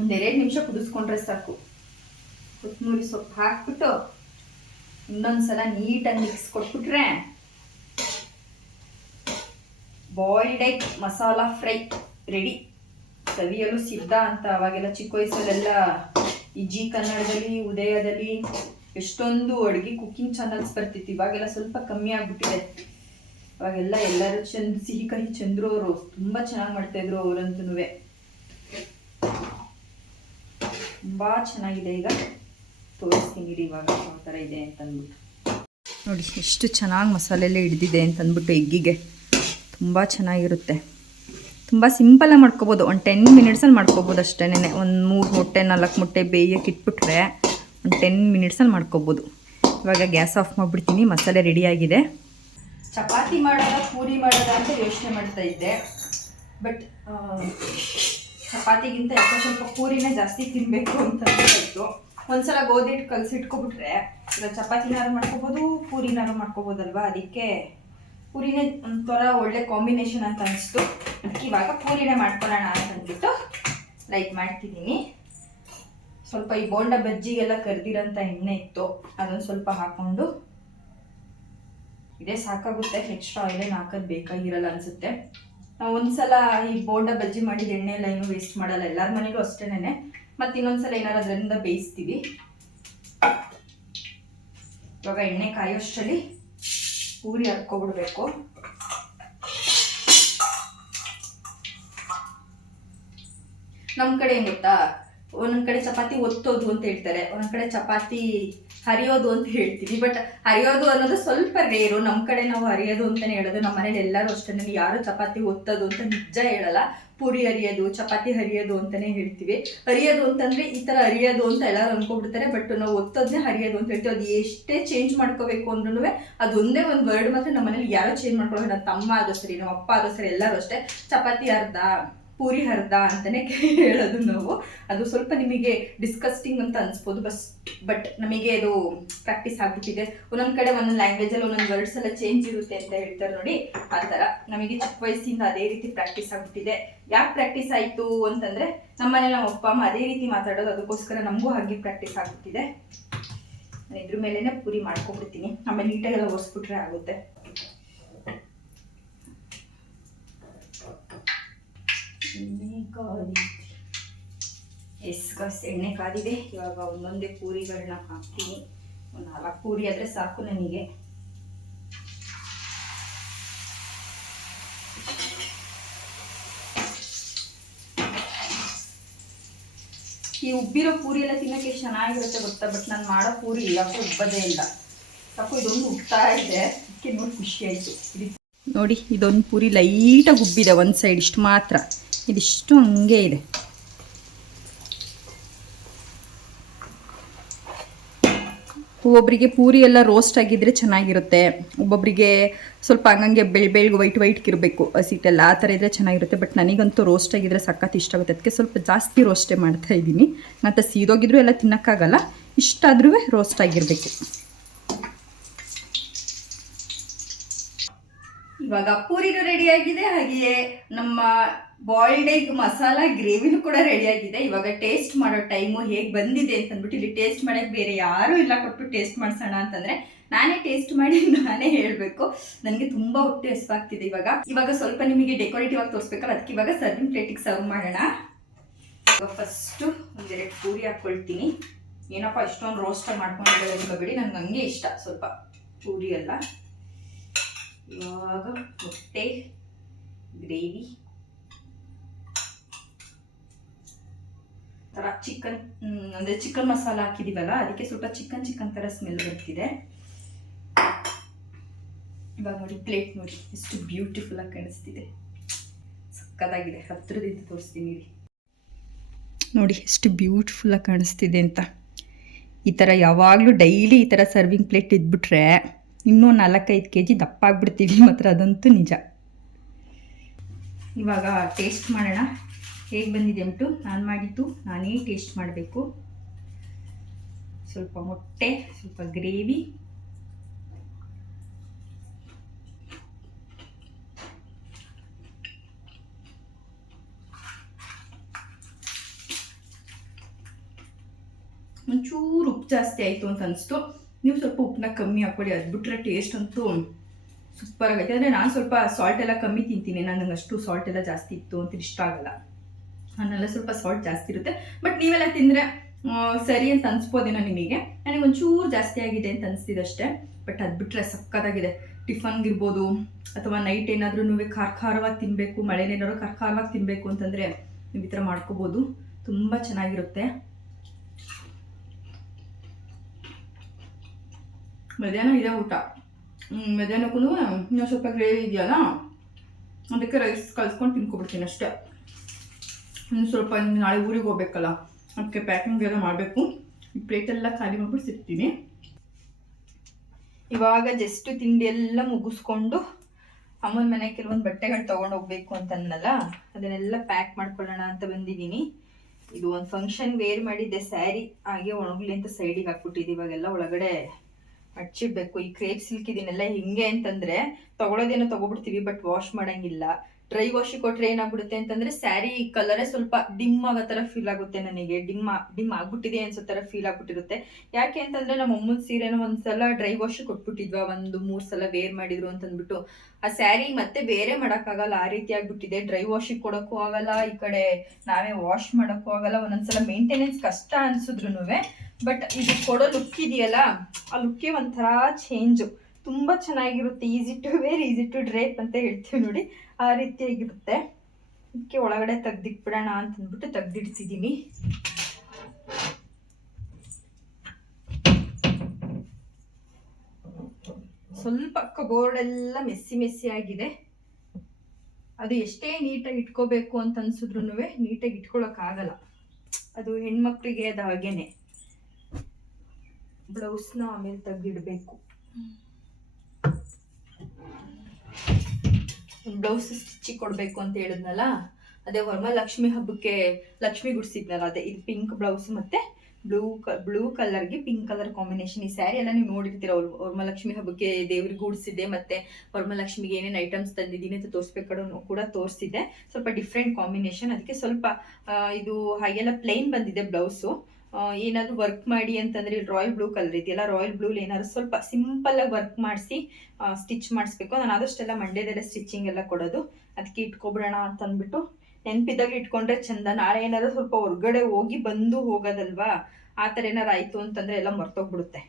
Speaker 1: ಒಂದೆರಡು ನಿಮಿಷ ಕುದಿಸ್ಕೊಂಡ್ರೆ ಸಾಕು. ಕೊತ್ತಂಬರಿ ಸೊಪ್ಪು ಹಾಕ್ಬಿಟ್ಟು ಇನ್ನೊಂದ್ಸಲ ನೀಟಾಗಿ ಮಿಕ್ಸ್ ಕೊಟ್ಬಿಟ್ರೆ boiled egg masala fry ready ಸವಿಯಲು ಸಿದ್ಧ ಅಂತ ಅವಾಗೆಲ್ಲ ಚಿಕ್ಕ ವಯಸ್ಸಲ್ಲೆಲ್ಲ ಈ ಜಿ ಕನ್ನಡದಲ್ಲಿ, ಉದಯದಲ್ಲಿ ಎಷ್ಟೊಂದು ಅಡುಗೆ ಕುಕ್ಕಿಂಗ್ ಚಾನಲ್ಸ್ ಬರ್ತಿತ್ತು. ಇವಾಗೆಲ್ಲ ಸ್ವಲ್ಪ ಕಮ್ಮಿ ಆಗ್ಬಿಟ್ಟಿದೆ. ಅವಾಗೆಲ್ಲ ಎಲ್ಲರೂ ಚಂದ್, ಸಿಹಿ ಕಹಿ ಚಂದ್ರು ಅವರು ತುಂಬ ಚೆನ್ನಾಗಿ ಮಾಡ್ತಾಯಿದ್ರು ಅವರಂತೂ ತುಂಬ ಚೆನ್ನಾಗಿದೆ ಈಗ. ತೋರಿಸ್ತೀನಿ ರೀ ಇವಾಗ ಯಾವ ಥರ ಇದೆ ಅಂತಂದ್ಬಿಟ್ಟು. ನೋಡಿ ಎಷ್ಟು ಚೆನ್ನಾಗಿ ಮಸಾಲೆ ಎಲ್ಲ ಹಿಡ್ದಿದೆ ಅಂತಂದ್ಬಿಟ್ಟು ಎಗ್ಗಿಗೆ ತುಂಬ ಚೆನ್ನಾಗಿರುತ್ತೆ. ತುಂಬ ಸಿಂಪಲಾಗಿ ಮಾಡ್ಕೋಬೋದು. ಒಂದು ಟೆನ್ ಮಿನಿಟ್ಸಲ್ಲಿ ಮಾಡ್ಕೋಬೋದು ಅಷ್ಟೇ ಒಂದು ಮೂರು ಮೊಟ್ಟೆ ನಾಲ್ಕು ಮೊಟ್ಟೆ ಬೇಯಕ್ಕೆ ಇಟ್ಬಿಟ್ರೆ ಒಂದು ಟೆನ್ ಮಿನಿಟ್ಸಲ್ಲಿ ಮಾಡ್ಕೋಬೋದು. ಇವಾಗ ಗ್ಯಾಸ್ ಆಫ್ ಮಾಡಿಬಿಡ್ತೀನಿ. ಮಸಾಲೆ ರೆಡಿಯಾಗಿದೆ ಚಪಾತಿ ಮಾಡೋದ ಪೂರಿ ಮಾಡೋದ ಅಂತ ಯೋಚನೆ ಮಾಡ್ತಾ ಇದ್ದೆ. ಬಟ್ ಚಪಾತಿಗಿಂತ ಯಾಕೋ ಸ್ವಲ್ಪ ಪೂರಿನೇ ಜಾಸ್ತಿ ತಿನ್ನಬೇಕು ಅಂತ ಅನ್ಸ್ತಾಯಿತ್ತು ಒಂದ್ಸಲ ಗೋಧಿ ಹಿಟ್ಟು ಕಲಸಿಟ್ಕೊಬಿಟ್ರೆ ಈಗ ಚಪಾತಿನಾರು ಮಾಡ್ಕೋಬೋದು, ಪೂರಿನಾರು ಮಾಡ್ಕೋಬೋದಲ್ವಾ? ಅದಕ್ಕೆ ಪೂರಿನೇ ಒಂಥರ ಒಳ್ಳೆ ಕಾಂಬಿನೇಷನ್ ಅಂತ ಅನಿಸ್ತು. ಅದಕ್ಕೆ ಇವಾಗ ಪೂರಿನೇ ಮಾಡ್ಕೊಳ್ಳೋಣ ಅಂತ ಅಂದ್ಬಿಟ್ಟು ಲೈಕ್ ಮಾಡ್ತಿದ್ದೀನಿ. ಸ್ವಲ್ಪ ಈ ಬೋಂಡ ಬಜ್ಜಿಗೆಲ್ಲ ಕರೆದಿರೋಂಥ ಎಣ್ಣೆ ಇತ್ತು. ಅದನ್ನು ಸ್ವಲ್ಪ ಹಾಕ್ಕೊಂಡು ಇದೇ ಸಾಕಾಗುತ್ತೆ. ಎಕ್ಸ್ಟ್ರಾ ಆಯಿಲೇನು ಹಾಕೋದು ಬೇಕಾಗಿರಲ್ಲ ಅನಿಸುತ್ತೆ. ಒಂದ್ಸಲ ಈ ಬೋಂಡ ಬಜ್ಜಿ ಮಾಡಿದ ಎಣ್ಣೆ ಎಲ್ಲ ಏನು ವೇಸ್ಟ್ ಮಾಡಲ್ಲ. ಎಲ್ಲರ ಮನೆಗೂ ಅಷ್ಟೇನೆ ಮತ್ತೆ ಇನ್ನೊಂದ್ಸಲ ಏನಾರು ಅದರಿಂದ ಬೇಯಿಸ್ತೀವಿ. ಇವಾಗ ಎಣ್ಣೆ ಕಾಯೋಷ್ಟರಲ್ಲಿ ಪೂರಿ ಹರ್ಕೊಬಿಡ್ಬೇಕು. ನಮ್ಮ ಕಡೆ ಏನ್ ಗೊತ್ತಾ? ಒಂದೊಂದ್ ಕಡೆ ಚಪಾತಿ ಒತ್ತೋದು ಅಂತ ಹೇಳ್ತಾರೆ. ಒಂದೊಂದು ಕಡೆ ಚಪಾತಿ ಹರಿಯೋದು ಅಂತ ಹೇಳ್ತೀವಿ. ಬಟ್ ಹರಿಯೋದು ಅನ್ನೋದು ಸ್ವಲ್ಪ ರೇರು ನಮ್ಮ ಕಡೆ ನಾವು ಹರಿಯೋದು ಅಂತಾನೆ ಹೇಳೋದು ನಮ್ಮ ಮನೇಲಿ ಎಲ್ಲರೂ ಅಷ್ಟೇ ಯಾರು ಚಪಾತಿ ಒತ್ತೋದು ಅಂತ ನಿಜ ಹೇಳಲ್ಲ. ಪೂರಿ ಹರಿಯೋದು, ಚಪಾತಿ ಹರಿಯೋದು ಅಂತಾನೆ ಹೇಳ್ತೀವಿ. ಹರಿಯೋದು ಅಂತಂದ್ರೆ ಈ ತರ ಹರಿಯೋದು ಅಂತ ಎಲ್ಲರೂ ಅನ್ಕೊಬಿಡ್ತಾರೆ ಬಟ್ ನಾವು ಒತ್ತೋದನ್ನೇ ಹರಿಯೋದು ಅಂತ ಹೇಳ್ತೀವಿ. ಅದು ಎಷ್ಟೇ ಚೇಂಜ್ ಮಾಡ್ಕೋಬೇಕು ಅಂದ್ರೂ ಅದೊಂದೇ ಒಂದು ವರ್ಡ್ ಮಾತ್ರ ನಮ್ಮ ಮನೇಲಿ ಯಾರೋ ಚೇಂಜ್ ಮಾಡ್ಕೊಳ್ಳೋಣ ತಮ್ಮ ಆದೋ ಸರಿ ನಮ್ಮ ಅಪ್ಪ ಆದೋ ಸರಿ ಎಲ್ಲರೂ ಅಷ್ಟೇ. ಚಪಾತಿ ಅರ್ಧ ಪೂರಿ ಹರ್ದ ಅಂತಾನೆ ಹೇಳೋದು ನಾವು. ಅದು ಸ್ವಲ್ಪ ನಿಮಗೆ ಡಿಸ್ಕಸ್ಟಿಂಗ್ ಅಂತ ಅನ್ಸ್ಬೋದು ಬಸ್ ಬಟ್ ನಮಗೆ ಅದು ಪ್ರಾಕ್ಟೀಸ್ ಆಗ್ಬಿಟ್ಟಿದೆ. ಒಂದೊಂದು ಕಡೆ ಒಂದೊಂದು ಲ್ಯಾಂಗ್ವೇಜ್ ಅಲ್ಲಿ ಒಂದೊಂದು ವರ್ಡ್ಸ್ ಎಲ್ಲ ಚೇಂಜ್ ಇರುತ್ತೆ ಅಂತ ಹೇಳ್ತಾರೆ ನೋಡಿ, ಆ ಥರ. ನಮಗೆ ಚಿಕ್ಕ ವಯಸ್ಸಿಂದ ಅದೇ ರೀತಿ ಪ್ರಾಕ್ಟೀಸ್ ಆಗ್ಬಿಟ್ಟಿದೆ. ಯಾಕೆ ಪ್ರಾಕ್ಟೀಸ್ ಆಯಿತು ಅಂತಂದ್ರೆ ನಮ್ಮನೆ ನಮ್ಮ ಅಪ್ಪ ಅಮ್ಮ ಅದೇ ರೀತಿ ಮಾತಾಡೋದು, ಅದಕ್ಕೋಸ್ಕರ ನಮಗೂ ಹಾಗೆ ಪ್ರಾಕ್ಟೀಸ್ ಆಗ್ಬಿಟ್ಟಿದೆ. ನಾನು ಇದ್ರ ಮೇಲೆನೆ ಪೂರಿ ಮಾಡ್ಕೊಬಿಡ್ತೀನಿ ಆಮೇಲೆ ನೀಟಾಗೆಲ್ಲ ಒರೆಸ್ಬಿಟ್ರೆ ಆಗುತ್ತೆ. ಎಣ್ಣೆ ಕಾದಿ ಎಸ್ ಗಸ್ ಎಣ್ಣೆ ಕಾದಿದೆ. ಇವಾಗ ಒಂದೊಂದೇ ಪೂರಿಗಳನ್ನ ಹಾಕ್ತೀನಿ. ಒಂದು ನಾಲ್ಕು ಪೂರಿ ಆದರೆ ಸಾಕು ನನಗೆ. ಈ ಉಬ್ಬಿರೋ ಪೂರಿ ಎಲ್ಲ ತಿನ್ನಕ್ಕೆ ಚೆನ್ನಾಗಿರುತ್ತೆ ಗೊತ್ತಾ, ಬಟ್ ನಾನು ಮಾಡೋ ಪೂರಿ ಯಾಕೋ ಉಬ್ಬದೇ ಇಲ್ಲ. ಸಾಕು, ಇದೊಂದು ಉಬ್ತಾ ಇದೆ. ಅದಕ್ಕೆ ನೋಡಿ ಖುಷಿ ಆಯಿತು. ನೋಡಿ, ಇದೊಂದು ಪೂರಿ ಲೈಟಾಗಿ ಉಬ್ಬಿದೆ, ಒಂದು ಸೈಡ್ ಇಷ್ಟು ಮಾತ್ರ. ಇದಿಷ್ಟು ಹಂಗೆ ಇದೆ. ಒಬ್ಬೊಬ್ಬರಿಗೆ ಪೂರಿ ಎಲ್ಲ ರೋಸ್ಟ್ ಆಗಿದ್ರೆ ಚೆನ್ನಾಗಿರುತ್ತೆ. ಒಬ್ಬೊಬ್ಬರಿಗೆ ಸ್ವಲ್ಪ ಹಂಗಂಗೆ ಬೆಳ್ ಬೆಳ್ಗೆ ವೈಟ್ ವೈಟ್ ಇರಬೇಕು ಹಸಿಟ್ಟೆಲ್ಲ ಆ ಥರ ಇದ್ರೆ ಚೆನ್ನಾಗಿರುತ್ತೆ. ಬಟ್ ನನಗಂತೂ ರೋಸ್ಟ್ ಆಗಿದ್ರೆ ಸಖತ್ ಇಷ್ಟ ಆಗುತ್ತೆ. ಅದಕ್ಕೆ ಸ್ವಲ್ಪ ಜಾಸ್ತಿ ರೋಸ್ಟೇ ಮಾಡ್ತಾ ಇದ್ದೀನಿ. ಮತ್ತು ಸೀದೋಗಿದ್ರು ಎಲ್ಲ ತಿನ್ನೋಕ್ಕಾಗಲ್ಲ. ಇಷ್ಟಾದ್ರೂ ರೋಸ್ಟ್ ಆಗಿರಬೇಕು. ಇವಾಗ ಪೂರಿನೂ ರೆಡಿ ಆಗಿದೆ. ಹಾಗೆಯೇ ನಮ್ಮ ಬಾಯ್ಲ್ಡ್ ಎಗ್ ಮಸಾಲ ಗ್ರೇವಿನೂ ಕೂಡ ರೆಡಿ ಆಗಿದೆ. ಇವಾಗ ಟೇಸ್ಟ್ ಮಾಡೋ ಟೈಮು ಹೇಗೆ ಬಂದಿದೆ ಅಂತಂದ್ಬಿಟ್ಟು ಇಲ್ಲಿ ಟೇಸ್ಟ್ ಮಾಡಕ್ಕೆ ಬೇರೆ ಯಾರೂ ಇಲ್ಲ ಕೊಟ್ಟು ಟೇಸ್ಟ್ ಮಾಡಿಸೋಣ ಅಂತಂದ್ರೆ ನಾನೇ ಟೇಸ್ಟ್ ಮಾಡಿ ನಾನೇ ಹೇಳಬೇಕು. ನನಗೆ ತುಂಬ ಹೊಟ್ಟೆ ಹಸುವಾಗ್ತಿದೆ ಇವಾಗ. ಇವಾಗ ಸ್ವಲ್ಪ ನಿಮಗೆ ಡೆಕೋರೇಟಿವ್ ಆಗಿ ತೋರಿಸ್ಬೇಕಲ್ಲ, ಅದಕ್ಕೆ ಇವಾಗ ಸರ್ವಿಂಗ್ ಪ್ಲೇಟಿಗೆ ಸರ್ವ್ ಮಾಡೋಣ. ಇವಾಗ ಫಸ್ಟು ಒಂದೆರಡು ಪೂರಿ ಹಾಕ್ಕೊಳ್ತೀನಿ ಏನಪ್ಪ, ಇಷ್ಟೊಂದು ರೋಸ್ಟ್ ಮಾಡ್ಕೊಂಡು ಅನ್ಕೋಬೇಡಿ ನನಗೆ ಹಂಗೆ ಇಷ್ಟ ಸ್ವಲ್ಪ ಪೂರಿ ಎಲ್ಲ ಇವಾಗ ಹೊಟ್ಟೆ ಗ್ರೇವಿ ಥರ ಚಿಕನ್ ಅಂದರೆ ಚಿಕನ್ ಮಸಾಲ ಹಾಕಿದ್ದೀವಲ್ಲ ಅದಕ್ಕೆ ಸ್ವಲ್ಪ ಚಿಕನ್ ಚಿಕನ್ ಥರ ಸ್ಮೆಲ್ ಬರ್ತಿದೆ. ಇವಾಗ ನೋಡಿ ಪ್ಲೇಟ್ ನೋಡಿ, ಎಷ್ಟು ಬ್ಯೂಟಿಫುಲ್ಲಾಗಿ ಕಾಣಿಸ್ತಿದೆ. ಸಕ್ಕತ್ತಾಗಿದೆ ಹತ್ರದಿಂದ ತೋರಿಸ್ತೀನಿ ನೋಡಿ. ಎಷ್ಟು ಬ್ಯೂಟಿಫುಲ್ಲಾಗಿ ಕಾಣಿಸ್ತಿದೆ ಅಂತ. ಈ ಥರ ಯಾವಾಗಲೂ ಡೈಲಿ ಈ ಥರ ಸರ್ವಿಂಗ್ ಪ್ಲೇಟ್ ಇದ್ಬಿಟ್ರೆ ಇನ್ನೂ ನಾಲ್ಕೈದು ಕೆ ಜಿ ದಪ್ಪ ಆಗ್ಬಿಡ್ತೀವಿ ಮಾತ್ರ, ಅದಂತೂ ನಿಜ. ಇವಾಗ ಟೇಸ್ಟ್ ಮಾಡೋಣ. ಹೇಗೆ ಬಂದಿದೆ ಉಂಟು ನಾನು ಮಾಡಿದ್ದು, ನಾನೇ ಟೇಸ್ಟ್ ಮಾಡಬೇಕು. ಸ್ವಲ್ಪ ಮೊಟ್ಟೆ, ಸ್ವಲ್ಪ ಗ್ರೇವಿ ಒಂಚೂರು ಉಪ್ಪು ಜಾಸ್ತಿ ಆಯಿತು ಅಂತ ಅನಿಸ್ತು. ನೀವು ಸ್ವಲ್ಪ ಉಪ್ಪನ್ನ ಕಮ್ಮಿ ಹಾಕ್ಕೊಳ್ಳಿ, ಅದು ಬಿಟ್ಟರೆ ಟೇಸ್ಟ್ ಅಂತೂ ಸೂಪರ್ ಆಗೈತೆ. ಅಂದರೆ ನಾನು ಸ್ವಲ್ಪ ಸಾಲ್ಟ್ ಎಲ್ಲ ಕಮ್ಮಿ ತಿಂತೀನಿ ನನಗೆ ಅಷ್ಟು ಸಾಲ್ಟ್ ಎಲ್ಲ ಜಾಸ್ತಿ ಇತ್ತು ಅಂತ ಇಷ್ಟ ಆಗಲ್ಲ. ನಾನೆಲ್ಲ ಸ್ವಲ್ಪ ಸಾಲ್ಟ್ ಜಾಸ್ತಿ ಇರುತ್ತೆ. ಬಟ್ ನೀವೆಲ್ಲ ತಿಂದರೆ ಸರಿ ಅಂತ ಅನ್ಸ್ಬೋದೇನೋ ನಿಮಗೆ. ನನಗೆ ಒಂಚೂರು ಜಾಸ್ತಿ ಆಗಿದೆ ಅಂತ ಅನಿಸ್ತಿದೆ ಅಷ್ಟೇ. ಬಟ್ ಅದು ಬಿಟ್ಟರೆ ಸಕ್ಕತ್ತಾಗಿದೆ. ಟಿಫನ್ಗಿರ್ಬೋದು, ಅಥವಾ ನೈಟ್ ಏನಾದರೂ ಖಾರ ಖಾರವಾಗಿ ತಿನ್ನಬೇಕು ಮಳೆನೇನಾದ್ರು ಖಾರ ಖಾರವಾಗಿ ತಿನ್ನಬೇಕು ಅಂತಂದರೆ ನೀವು ಈ ಥರ ಮಾಡ್ಕೋಬೋದು. ತುಂಬ ಚೆನ್ನಾಗಿರುತ್ತೆ. ಮಧ್ಯಾಹ್ನ ಇದೆ ಊಟ. ಮಧ್ಯಾಹ್ನಕ್ಕೂ ಇನ್ನೂ ಸ್ವಲ್ಪ ಗ್ರೇವಿ ಇದೆಯಲ್ಲ? ಅದಕ್ಕೆ ರೈಸ್ ಕಲ್ಸ್ಕೊಂಡು ತಿನ್ಕೊಬಿಡ್ತೀನಿ ಅಷ್ಟೇ. ಇನ್ನು ಸ್ವಲ್ಪ ನಾಳೆ ಊರಿಗೆ ಹೋಗ್ಬೇಕಲ್ಲ. ಅದಕ್ಕೆ ಪ್ಯಾಕಿಂಗ್ ಎಲ್ಲ ಮಾಡಬೇಕು. ಈ ಪ್ಲೇಟೆಲ್ಲ ಖಾಲಿ ಮಾಡ್ಬಿಟ್ಟು ಸಿಗ್ತೀನಿ. ಇವಾಗ ಜಸ್ಟ್ ತಿಂಡಿ ಎಲ್ಲ ಮುಗಿಸ್ಕೊಂಡು ಅಮ್ಮನ ಮನೆ ಕೆಲವೊಂದು ಬಟ್ಟೆಗಳು ತೊಗೊಂಡು ಹೋಗ್ಬೇಕು ಅಂತ ಅದನ್ನೆಲ್ಲ ಪ್ಯಾಕ್ ಮಾಡ್ಕೊಳ್ಳೋಣ ಅಂತ ಬಂದಿದ್ದೀನಿ. ಇದು ಒಂದು ಫಂಕ್ಷನ್ ವೇರ್ ಮಾಡಿದ್ದೆ ಸ್ಯಾರಿ ಹಾಗೆ ಒಣಗ್ಲಿ ಅಂತ ಸೈಡಿಗೆ ಹಾಕ್ಬಿಟ್ಟಿದ್ದೀವಿ ಇವಾಗೆಲ್ಲ ಒಳಗಡೆ ಹಚ್ಚಿಡ್ಬೇಕು ಈ ಕ್ರೇಪ್ ಸಿಲ್ಕ್ ಇದನ್ನೆಲ್ಲ ಹಿಂಗೆ ಅಂತಂದರೆ ತೊಗೊಳೋದೇನೋ ತೊಗೊಬಿಡ್ತೀವಿ ಬಟ್ ವಾಶ್ ಮಾಡಂಗಿಲ್ಲ. ಡ್ರೈ ವಾಶ್ ಕೊಟ್ರೆ ಏನಾಗ್ಬಿಡುತ್ತೆ ಅಂತಂದ್ರೆ ಸ್ಯಾರಿ ಕಲರೇ ಸ್ವಲ್ಪ ಡಿಮ್ ಆಗೋ ತರ ಫೀಲ್ ಆಗುತ್ತೆ ನನಗೆ. ಡಿಮ್ ಡಿಮ್ ಆಗ್ಬಿಟ್ಟಿದೆ ಅನ್ಸೋ ತರ ಫೀಲ್ ಆಗ್ಬಿಟ್ಟಿರುತ್ತೆ. ಯಾಕೆ ಅಂತಂದ್ರೆ ನಮ್ಮ ಅಮ್ಮನ ಸೀರೆನ ಒಂದ್ಸಲ ಡ್ರೈ ವಾಶ್ ಕೊಟ್ಬಿಟ್ಟಿದ್ವಾ, ಒಂದು ಮೂರ್ ಸಲ ವೇರ್ ಮಾಡಿದ್ರು ಅಂತಂದ್ಬಿಟ್ಟು. ಆ ಸ್ಯಾರಿ ಮತ್ತೆ ಬೇರೆ ಮಾಡೋಕ್ಕಾಗಲ್ಲ, ಆ ರೀತಿ ಆಗ್ಬಿಟ್ಟಿದೆ. ಡ್ರೈ ವಾಶಿಗೆ ಕೊಡೋಕ್ಕೂ ಆಗಲ್ಲ, ಈ ಕಡೆ ನಾವೇ ವಾಶ್ ಮಾಡೋಕ್ಕೂ ಆಗಲ್ಲ, ಒಂದೊಂದ್ಸಲ ಮೇಂಟೆನೆನ್ಸ್ ಕಷ್ಟ ಅನ್ಸಿದ್ರು ಬಟ್ ಇದು ಕೊಡೋ ಲುಕ್ ಇದೆಯಲ್ಲ, ಆ ಲುಕ್ಕೇ ಒಂಥರ ಚೇಂಜು ತುಂಬಾ ಚೆನ್ನಾಗಿರುತ್ತೆ easy to wear easy to drape ಅಂತ ಹೇಳ್ತೀವಿ ನೋಡಿ. ಆ ರೀತಿಯಾಗಿರುತ್ತೆ. ಅದಕ್ಕೆ ಒಳಗಡೆ ತೆಗ್ದಿಟ್ಬಿಡೋಣ ಅಂತಂದ್ಬಿಟ್ಟು ತೆಗ್ದಿಡ್ಸಿದ್ದೀನಿ ಸ್ವಲ್ಪ ಕಬೋರ್ಡ್ ಎಲ್ಲ ಮೆಸ್ಸಿ ಮೆಸ್ಸಿ ಆಗಿದೆ. ಅದು ಎಷ್ಟೇ ನೀಟಾಗಿ ಇಟ್ಕೋಬೇಕು ಅಂತ ಅನ್ಸಿದ್ರು ನೀಟಾಗಿ ಇಟ್ಕೊಳಕ್ಕಾಗಲ್ಲ. ಅದು ಹೆಣ್ಮಕ್ಳಿಗೆ ಅದು ಹಾಗೇನೆ. ಬ್ಲೌಸ್ನ ಆಮೇಲೆ ತೆಗ್ದಿಡ್ಬೇಕು. ಬ್ಲೌಸ್ ಸ್ಟಿಚಿಗೆ ಕೊಡಬೇಕು ಅಂತ ಹೇಳಿದ್ನಲ್ಲ? ಅದೇ ವರಮಹಾಲಕ್ಷ್ಮಿ ಹಬ್ಬಕ್ಕೆ ಲಕ್ಷ್ಮಿ ಗುಡ್ಸಿದ್ನಲ್ಲ, ಅದೇ ಇದು ಪಿಂಕ್ ಬ್ಲೌಸ್ ಮತ್ತೆ ಬ್ಲೂ ಕ ಬ್ಲೂ ಕಲರ್ಗೆ ಪಿಂಕ್ ಕಲರ್ ಕಾಂಬಿನೇಷನ್ ಈ ಸ್ಯಾರಿ ಎಲ್ಲ ನೀವು ನೋಡಿರ್ತೀರ. ವರಮಹಾಲಕ್ಷ್ಮಿ ಹಬ್ಬಕ್ಕೆ ದೇವ್ರಿಗೆ ಗೂಡಿಸಿದ್ದೆ, ಮತ್ತೆ ವರಮಹಾಲಕ್ಷ್ಮಿಗೆ ಏನೇನು ಐಟಮ್ಸ್ ತಂದಿದ್ದೀನಿ ಅಂತ ತೋರಿಸ್ಬೇಕಾದ್ರೂ ಕೂಡ ತೋರಿಸಿದ್ದೆ. ಸ್ವಲ್ಪ ಡಿಫ್ರೆಂಟ್ ಕಾಂಬಿನೇಷನ್ ಅದಕ್ಕೆ ಸ್ವಲ್ಪ ಇದು, ಹಾಗೆಲ್ಲ ಪ್ಲೈನ್ ಬಂದಿದೆ ಬ್ಲೌಸು ಏನಾದರೂ ವರ್ಕ್ ಮಾಡಿ ಅಂತಂದ್ರೆ ಇಲ್ಲಿ ರಾಯಲ್ ಬ್ಲೂ ಕಲರ್ ಇದೆಯಲ್ಲ ರಾಯಲ್ ಬ್ಲೂ ಏನಾದ್ರು ಸ್ವಲ್ಪ ಸಿಂಪಲ್ ಆಗಿ ವರ್ಕ್ ಮಾಡಿಸಿ ಸ್ಟಿಚ್ ಮಾಡಿಸ್ಬೇಕು. ನಾನು ಆದಷ್ಟೆಲ್ಲ ಮಂಡ್ಯದಲ್ಲೇ ಸ್ಟಿಚಿಂಗ್ ಎಲ್ಲ ಕೊಡೋದು. ಅದಕ್ಕೆ ಇಟ್ಕೊಬಿಡೋಣ ಅಂತ ಅಂದ್ಬಿಟ್ಟು ನೆನಪಿದ್ದಾಗ ಇಟ್ಕೊಂಡ್ರೆ ಚಂದ. ನಾಳೆ ಏನಾದ್ರು ಸ್ವಲ್ಪ ಹೊರ್ಗಡೆ ಹೋಗಿ ಬಂದು ಹೋಗೋದಲ್ವಾ? ಆ ಥರ ಏನಾರು ಆಯಿತು ಅಂತಂದರೆ ಎಲ್ಲ ಮರ್ತೋಗ್ಬಿಡುತ್ತೆ.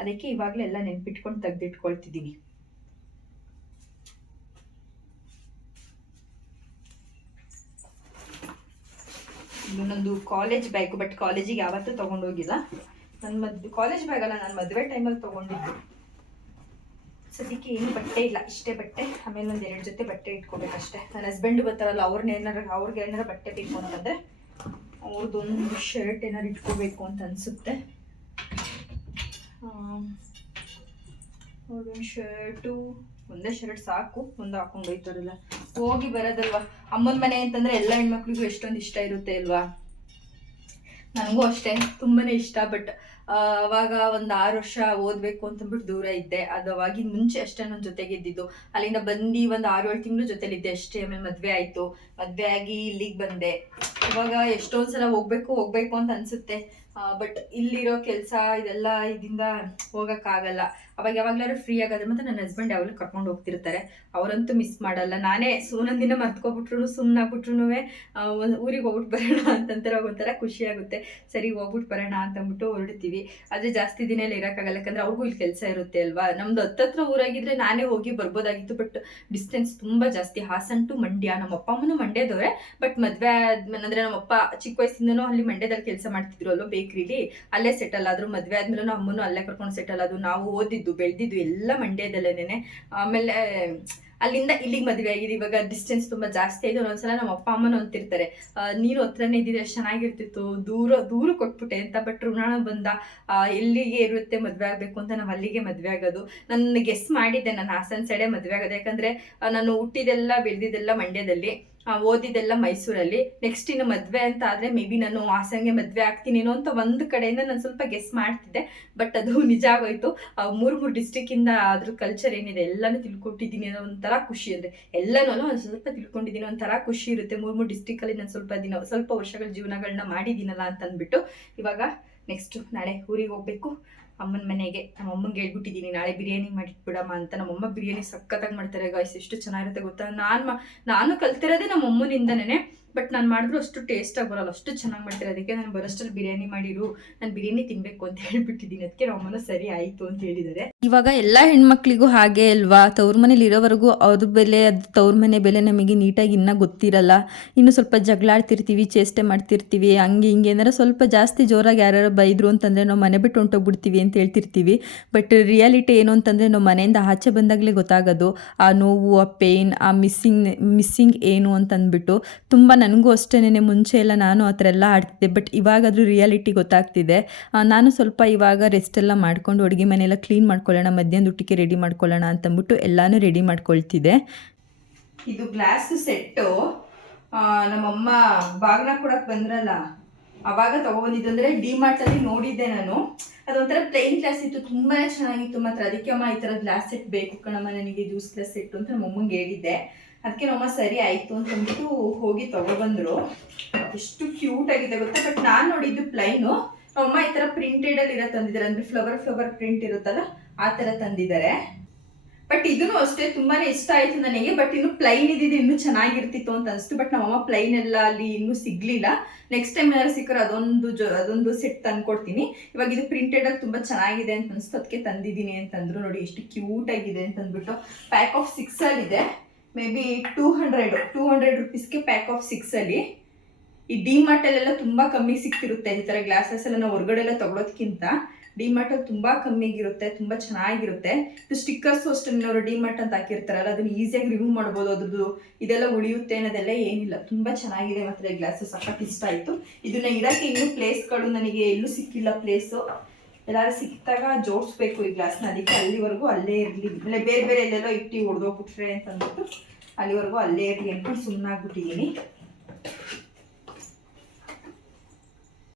Speaker 1: ಅದಕ್ಕೆ ಇವಾಗಲೇ ಎಲ್ಲ ನೆನ್ಪಿಟ್ಕೊಂಡು ತೆಗ್ದಿಟ್ಕೊಳ್ತಿದ್ದೀನಿ ಇದು ನಂದು ಕಾಲೇಜ್ ಬ್ಯಾಗ್ ಬಟ್ ಕಾಲೇಜಿಗೆ ಯಾವತ್ತೂ ತಗೊಂಡೋಗಿಲ್ಲ. ನನ್ನ ಮದ್ ಕಾಲೇಜ್ ಬ್ಯಾಗ್ ಅಲ್ಲ, ನಾನು ಮದುವೆ ಟೈಮಲ್ಲಿ ತಗೊಂಡಿದ್ದು. ಸದ್ಯಕ್ಕೆ ಏನು ಬಟ್ಟೆ ಇಲ್ಲ, ಇಷ್ಟೇ ಬಟ್ಟೆ, ಆಮೇಲೆ ಒಂದು ಎರಡು ಜೊತೆ ಬಟ್ಟೆ ಇಟ್ಕೋಬೇಕಷ್ಟೇ. ನನ್ನ ಹಸ್ಬೆಂಡ್ ಬರ್ತಾರಲ್ಲ ಅವ್ರನ್ನ ಏನಾರ, ಅವ್ರಿಗೆ ಏನಾರ ಬಟ್ಟೆ ಬೇಕು ಅಂತಂದರೆ ಅವ್ರದ್ದೊಂದು ಶರ್ಟ್ ಏನಾರು ಇಟ್ಕೋಬೇಕು ಅಂತ ಅನಿಸುತ್ತೆ. ಅವ್ರದ್ದೊಂದು ಶರ್ಟು ಒಂದೇ ಶರ್ಟ್ ಸಾಕು, ಒಂದು ಹಾಕೊಂಡು ಹೋಯ್ತಾರಲ್ಲ. ಹೋಗಿ ಬರೋದಲ್ವಾ? ಅಮ್ಮನ ಮನೆ ಅಂತಂದ್ರೆ ಎಲ್ಲ ಹೆಣ್ಮಕ್ಳಿಗೂ ಎಷ್ಟೊಂದು ಇಷ್ಟ ಇರುತ್ತೆ ಅಲ್ವಾ? ನನಗೂ ಅಷ್ಟೇ, ತುಂಬಾನೇ ಇಷ್ಟ, ಬಟ್ ಅವಾಗ ಒಂದು ಆರು ವರ್ಷ ಓದ್ಬೇಕು ಅಂತಂದ್ಬಿಟ್ಟು ದೂರ ಇದ್ದೆ. ಅದು ಅವಾಗಿನ ಮುಂಚೆ ಅಷ್ಟೇ ನನ್ನ ಜೊತೆಗೆ ಇದ್ದಿದ್ದು. ಅಲ್ಲಿಂದ ಬಂದು ಒಂದು ಆರು ಏಳು ತಿಂಗಳು ಜೊತೆಲಿದ್ದೆ ಅಷ್ಟೇ, ಆಮೇಲೆ ಮದುವೆ ಆಯಿತು. ಮದುವೆ ಆಗಿ ಇಲ್ಲಿಗೆ ಬಂದೆ. ಇವಾಗ ಎಷ್ಟೊಂದು ಸಲ ಹೋಗ್ಬೇಕು ಹೋಗ್ಬೇಕು ಅಂತ ಅನ್ಸುತ್ತೆ. ಬಟ್ ಇಲ್ಲಿರೋ ಕೆಲಸ ಇದೆಲ್ಲ ಇದರಿಂದ ಹೋಗೋಕ್ಕಾಗಲ್ಲ. ಅವಾಗ ಯಾವಾಗ್ಲಾದ್ರು ಫ್ರೀ ಆಗಾದ್ರೆ ಮತ್ತೆ ನನ್ನ ಹಸ್ಬೆಂಡ್ ಯಾವಾಗಲೂ ಕರ್ಕೊಂಡು ಹೋಗ್ತಿರ್ತಾರೆ. ಅವರಂತೂ ಮಿಸ್ ಮಾಡಲ್ಲ. ನಾನೇ ಒಂದೊಂದು ದಿನ ಮರ್ತ್ಕೊಬಿಟ್ರು ಸುಮ್ಮನೆ ಆಗ್ಬಿಟ್ರು ಊರಿಗೆ ಹೋಗ್ಬಿಟ್ಟು ಬರೋಣ ಅಂತಂತಾರೆ. ಒಂಥರ ಖುಷಿ ಆಗುತ್ತೆ. ಸರಿ ಹೋಗ್ಬಿಟ್ಟು ಬರೋಣ ಅಂತಂದ್ಬಿಟ್ಟು ಹೊರಡ್ತೀವಿ. ಆದರೆ ಜಾಸ್ತಿ ದಿನ ಎಲ್ಲ ಇರೋಕ್ಕಾಗಲ್ಲ. ಯಾಕಂದ್ರೆ ಅವ್ರಿಗೂ ಇಲ್ಲಿ ಕೆಲಸ ಇರುತ್ತೆ ಅಲ್ವಾ? ನಮ್ದು ಹತ್ತತ್ರ ಊರಾಗಿದ್ರೆ ನಾನೇ ಹೋಗಿ ಬರ್ಬೋದಾಗಿತ್ತು. ಬಟ್ ಡಿಸ್ಟೆನ್ಸ್ ತುಂಬ ಜಾಸ್ತಿ. ಹಾಸನ್ ಟು ಮಂಡ್ಯ. ನಮ್ಮ ಅಪ್ಪ ಅಮ್ಮನೂ ಮಂಡ್ಯದವ್ರೆ. ಬಟ್ ಮದುವೆ ಅಂದರೆ ನಮ್ಮಪ್ಪ ಚಿಕ್ಕ ವಯಸ್ಸಿಂದನೂ ಅಲ್ಲಿ ಮಂಡ್ಯದಲ್ಲಿ ಕೆಲಸ ಮಾಡ್ತಿದ್ರು ಅಲ್ಲೋ ಬೇಕ್ರಿಲಿ ಅಲ್ಲೇ. ಸೆಟಲ್ ಆದ್ರು. ಮದುವೆ ಆದ್ಮೇಲೆ ಅಮ್ಮನೂ ಅಲ್ಲೇ ಕರ್ಕೊಂಡು ಸೆಟಲ್ ಆದ್ರು. ನಾವು ಓದಿದ್ದು ಬೆಳೆದಿದ್ದು ಎಲ್ಲ ಮಂಡ್ಯದಲ್ಲೇನೆ ಆಮೇಲೆ, ಅಲ್ಲಿಂದ ಇಲ್ಲಿಗೆ ಮದುವೆ ಆಗಿದೆ. ಇವಾಗ ಡಿಸ್ಟೆನ್ಸ್ ತುಂಬಾ ಜಾಸ್ತಿ ಆಯ್ತು. ಒಂದೊಂದ್ಸಲ ನಮ್ಮ ಅಪ್ಪ, ಅಮ್ಮನ ಅಂತಿರ್ತಾರೆ. ನೀರು ಹತ್ರನೇ ಇದ್ದಿದ್ರೆ ಎಷ್ಟು ಚೆನ್ನಾಗಿರ್ತಿತ್ತು. ದೂರ ದೂರ ಕೊಟ್ಬಿಟ್ಟೆ ಅಂತ. ಬಟ್ ಋಣ ಬಂದ ಎಲ್ಲಿಗೆ ಇರುತ್ತೆ ಮದುವೆ ಆಗಬೇಕು ಅಂತ ನಾವು ಅಲ್ಲಿಗೆ ಮದುವೆ ಆಗೋದು. ನಾನು ಗೆಸ್ ಮಾಡಿದ್ದೆ. ನಾನು ಹಾಸನ ಸೈಡೇ ಮದುವೆ ಆಗೋದು. ಯಾಕಂದ್ರೆ ನಾನು ಹುಟ್ಟಿದೆಲ್ಲ ಬೆಳೆದಿದ್ದೆಲ್ಲ ಮಂಡ್ಯದಲ್ಲಿ. ಆ, ಓದಿದ್ದೆಲ್ಲ ಮೈಸೂರಲ್ಲಿ. ನೆಕ್ಸ್ಟ್ ಇನ್ನು ಮದುವೆ ಅಂತ ಆದರೆ ಮೇ ಬಿ ನಾನು ಹಾಸನ್ಗೆ ಮದುವೆ ಆಗ್ತೀನೇನೋ ಅಂತ ಒಂದು ಕಡೆಯಿಂದ ನಾನು ಸ್ವಲ್ಪ ಗೆಸ್ ಮಾಡ್ತಿದ್ದೆ. ಬಟ್ ಅದು ನಿಜ ಆಗೋಯ್ತು. ಮೂರು ಮೂರು ಡಿಸ್ಟಿಕ್ಕಿಂದ ಅದ್ರ ಕಲ್ಚರ್ ಏನಿದೆ ಎಲ್ಲನೂ ತಿಳ್ಕೊಟ್ಟಿದ್ದೀನಿ ಅನ್ನೋ ಒಂಥರ ಖುಷಿ ಅಂದರೆ. ಎಲ್ಲನೂ ಒಂದು ಸ್ವಲ್ಪ ತಿಳ್ಕೊಂಡಿದ್ದೀನಿ ಒಂಥರ ಖುಷಿ ಇರುತ್ತೆ. ಮೂರು ಮೂರು ಡಿಸ್ಟಿಕಲ್ಲಿ ನಾನು ಸ್ವಲ್ಪ ದಿನ ಸ್ವಲ್ಪ ವರ್ಷಗಳ ಜೀವನಗಳನ್ನ ಮಾಡಿದ್ದೀನಲ್ಲ ಅಂತ ಅಂದ್ಬಿಟ್ಟು ಇವಾಗ ನೆಕ್ಸ್ಟ್ ನಾಳೆ ಊರಿಗೆ ಹೋಗ್ಬೇಕು. ಅಮ್ಮನ ಮನೆಗೆ, ನಮ್ಮ ಅಮ್ಮಂಗೆ ಹೇಳ್ಬಿಟ್ಟಿದ್ದೀನಿ, ನಾಳೆ ಬಿರಿಯಾನಿ ಮಾಡಿಟ್ಬಿಡಮ್ಮ ಅಂತ. ನಮ್ಮಮ್ಮ ಬಿರಿಯಾನಿ ಸಖತ್ತಾಗಿ ಮಾಡ್ತಾರೆ ಗಾಯ್ಸ್ ಎಷ್ಟು ಚೆನ್ನಾಗಿರುತ್ತೆ ಗೊತ್ತಾ? ನಾನು ನಾನು ಕಲ್ತಿರೋದೇ ನಮ್ಮ ಅಮ್ಮನಿಂದನೇ. ಬಟ್ ನಾನು ಮಾಡಿದ್ರು ಅಷ್ಟು ಟೇಸ್ಟಾಗಿ ಬರೋಲ್ಲ, ಅಷ್ಟು ಚೆನ್ನಾಗಿ ಮಾಡ್ತಾರೆ, ಅದಕ್ಕೆ ನಾನು ಬರೋಷ್ಟಲ್ಲಿ ಬಿರಿಯಾನಿ ಮಾಡಿರು, ನಾನು ಬಿರಿಯಾನಿ ತಿನ್ಬೇಕು ಅಂತ ಹೇಳ್ಬಿಟ್ಟಿದ್ದೀನಿ, ಅದಕ್ಕೆ ನಮ್ಮನ್ನ ಸರಿ ಆಯಿತು ಅಂತ ಹೇಳಿದ್ದಾರೆ.
Speaker 2: ಇವಾಗ ಎಲ್ಲ ಹೆಣ್ಮಕ್ಳಿಗೂ ಹಾಗೆ ಅಲ್ವಾ? ತವ್ರ ಮನೇಲಿ ಇರೋವರೆಗೂ ಅವ್ರ ಬೆಲೆ, ಅದು ತವ್ರ ಮನೆ ಬೆಲೆ ನಮಗೆ ನೀಟಾಗಿ ಇನ್ನೂ ಗೊತ್ತಿರಲ್ಲ. ಇನ್ನು ಸ್ವಲ್ಪ ಜಗಳಾಡ್ತಿರ್ತೀವಿ, ಚೇಷ್ಟೆ ಮಾಡ್ತಿರ್ತೀವಿ, ಹಂಗೆ ಹಿಂಗೆ ಏನಾರ ಸ್ವಲ್ಪ ಜಾಸ್ತಿ ಜೋರಾಗಿ ಯಾರು ಬೈದ್ರು ಅಂತಂದರೆ ನಾವು ಮನೆ ಬಿಟ್ಟು ಹೊಂಟೋಗ್ಬಿಡ್ತೀವಿ ಅಂತ ಹೇಳ್ತಿರ್ತೀವಿ. ಬಟ್ ರಿಯಾಲಿಟಿ ಏನು ಅಂತಂದರೆ ನಾವು ಮನೆಯಿಂದ ಆಚೆ ಬಂದಾಗಲೇ ಗೊತ್ತಾಗೋದು, ಆ ನೋವು, ಆ ಪೇಯ್ನ್ ಆ ಮಿಸ್ಸಿಂಗ್ ಮಿಸ್ಸಿಂಗ್ ಏನು ಅಂತ ಅಂದ್ಬಿಟ್ಟು ತುಂಬ ನನಗೂ ಅಷ್ಟೇನೆ ಮುಂಚೆ ಎಲ್ಲ ನಾನು ಆ ಥರ ಎಲ್ಲ ಆಡ್ತಿದ್ದೆ. ಬಟ್ ಇವಾಗಾದರೂ ರಿಯಾಲಿಟಿ ಗೊತ್ತಾಗ್ತಿದೆ. ನಾನು ಸ್ವಲ್ಪ ಇವಾಗ ರೆಸ್ಟ್ ಎಲ್ಲ ಮಾಡ್ಕೊಂಡು ಅಡುಗೆ ಮನೆಯೆಲ್ಲ ಕ್ಲೀನ್ ಮಾಡ್ಕೊಳ್ಳೋಣ, ಮಧ್ಯಾಹ್ನದ ಊಟಕ್ಕೆ ರೆಡಿ ಮಾಡ್ಕೊಳ್ಳೋಣ ಅಂತಂದ್ಬಿಟ್ಟು ಎಲ್ಲನೂ ರೆಡಿ ಮಾಡ್ಕೊಳ್ತಿದ್ದೆ
Speaker 1: ಇದು ಗ್ಲಾಸ್ ಸೆಟ್ಟು ನಮ್ಮಮ್ಮ ಬಾಗ್ನ ಕೊಡಕ್ಕೆ ಬಂದ್ರಲ್ಲ, ಅವಾಗ ತಗೊಬಂದಿದ್ದು ಅಂದರೆ ಡಿಮಾರ್ಟ್ ಅಲ್ಲಿ ನೋಡಿದ್ದೆ ನಾನು. ಅದೊಂಥರ ಪ್ಲೈನ್ ಗ್ಲಾಸ್ ಇತ್ತು ತುಂಬಾ ಚೆನ್ನಾಗಿತ್ತು ಮಾತ್ರ. ಅದಕ್ಕೆ ಅಮ್ಮ ಈ ಥರ ಗ್ಲಾಸ್ ಸೆಟ್ ಬೇಕು ಕಣಮ್ಮ, ನನಗೆ ಜ್ಯೂಸ್ ಗ್ಲಾಸ್ ಸೆಟ್ಟು ಅಂತ ನಮ್ಮಮ್ಮಂಗೆ ಹೇಳಿದ್ದೆ. ಅದಕ್ಕೆ ನಮ್ಮ ಸರಿ ಆಯ್ತು ಅಂತ ಅಂದ್ಬಿಟ್ಟು ಹೋಗಿ ತಗೊಬಂದ್ರು ಎಷ್ಟು ಕ್ಯೂಟ್ ಆಗಿದೆ ಗೊತ್ತಾ? ಬಟ್ ನಾನು ನೋಡಿದ್ದು ಪ್ಲೈನು ನಮ್ಮಮ್ಮ ಈ ತರ ಪ್ರಿಂಟೆಡ್ ಅಲ್ಲಿ ಇರೋ ತಂದಿದ್ದಾರೆ. ಅಂದ್ರೆ ಫ್ಲವರ್ ಫ್ಲವರ್ ಪ್ರಿಂಟ್ ಇರುತ್ತಲ್ಲ, ಆ ತರ ತಂದಿದ್ದಾರೆ. ಬಟ್ ಇದೂ ಅಷ್ಟೇ ತುಂಬಾನೇ ಇಷ್ಟ ಆಯ್ತು ನನಗೆ. ಬಟ್ ಇನ್ನು ಪ್ಲೈನ್ ಇದ್ದಿದ್ದು ಇನ್ನೂ ಚೆನ್ನಾಗಿರ್ತಿತ್ತು ಅಂತ ಅನಿಸ್ತು. ಬಟ್ ನಮ್ಮಮ್ಮ ಪ್ಲೈನ್ ಎಲ್ಲ ಅಲ್ಲಿ ಇನ್ನೂ ಸಿಗ್ಲಿಲ್ಲ. ನೆಕ್ಸ್ಟ್ ಟೈಮ್ ಏನಾದ್ರು ಸಿಕ್ಕರೆ ಅದೊಂದು ಜೊ, ಅದೊಂದು ಸೆಟ್ ತಂದ್ಕೊಡ್ತೀನಿ. ಇವಾಗ ಇದು ಪ್ರಿಂಟೆಡ್ ಅಲ್ಲಿ ತುಂಬಾ ಚೆನ್ನಾಗಿದೆ ಅಂತ ಅನಿಸ್ತು. ಅದಕ್ಕೆ ತಂದಿದ್ದೀನಿ ಅಂತಂದ್ರು ನೋಡಿ, ಎಷ್ಟು ಕ್ಯೂಟ್ ಆಗಿದೆ ಅಂತ ಅಂದ್ಬಿಟ್ಟು. ಪ್ಯಾಕ್ ಆಫ್ ಸಿಕ್ಸ್ ಅಲ್ಲಿ ಇದೆ maybe two hundred two hundred ರುಪೀಸ್ಗೆ pack of ಸಿಕ್ಸಲ್ಲಿ ಈ ಡಿ ಮಾರ್ಟಲ್ಲೆಲ್ಲ ತುಂಬಾ ಕಮ್ಮಿ ಸಿಗ್ತಿರುತ್ತೆ ಈ ತರ ಗ್ಲಾಸಸ್ ಎಲ್ಲ ನಾವು ಹೊರಗಡೆ ಎಲ್ಲ ತಗೊಳೋದ್ಕಿಂತ. ಡಿ ಮಾರ್ಟ್ ತುಂಬ ಕಮ್ಮಿಗಿರುತ್ತೆ ತುಂಬಾ ಚೆನ್ನಾಗಿರುತ್ತೆ. ಇದು ಸ್ಟಿಕ್ಕರ್ಸ್ ಅಷ್ಟೇ ಅವರು ಡಿ ಮಾರ್ಟ್ ಅಂತ ಹಾಕಿರ್ತಾರಲ್ಲ, ಅದನ್ನ ಈಸಿಯಾಗಿ ರಿಮೂವ್ ಮಾಡ್ಬೋದು ಅದ್ರದ್ದು. ಇದೆಲ್ಲ ಉಳಿಯುತ್ತೆ ಅನ್ನೋದೆಲ್ಲ ಏನಿಲ್ಲ. ತುಂಬಾ ಚೆನ್ನಾಗಿದೆ ಮಾತ್ರ ಗ್ಲಾಸಸ್ ಸಖತ್ ಇಷ್ಟ ಆಯ್ತು. ಇದನ್ನ ಇಡಕ್ಕೆ ಇನ್ನೂ ಪ್ಲೇಸ್ಗಳು ನನಗೆ ಎಲ್ಲೂ ಸಿಕ್ಕಿಲ್ಲ ಪ್ಲೇಸು ಎಲ್ಲಾರು ಸಿಕ್ಕಿದಾಗ ಜೋಡಿಸ್ಬೇಕು ಈ ಗ್ಲಾಸ್ನ ಅದಕ್ಕೆ ಅಲ್ಲಿವರೆಗೂ ಅಲ್ಲೇ ಇರಲಿ. ಆಮೇಲೆ ಬೇರೆ ಬೇರೆ ಎಲ್ಲೆಲ್ಲೋ ಇಟ್ಟು ಹೊಡೆದೋಗ್ಬಿಟ್ರೆ ಅಂತ ಅಂದ್ಬಿಟ್ಟು ಅಲ್ಲಿವರೆಗೂ ಅಲ್ಲೇ ಇರಲಿ ಅಂದ್ಬಿಟ್ಟು ಸುಮ್ಮನಾಗ್ಬಿಟ್ಟಿದ್ದೀನಿ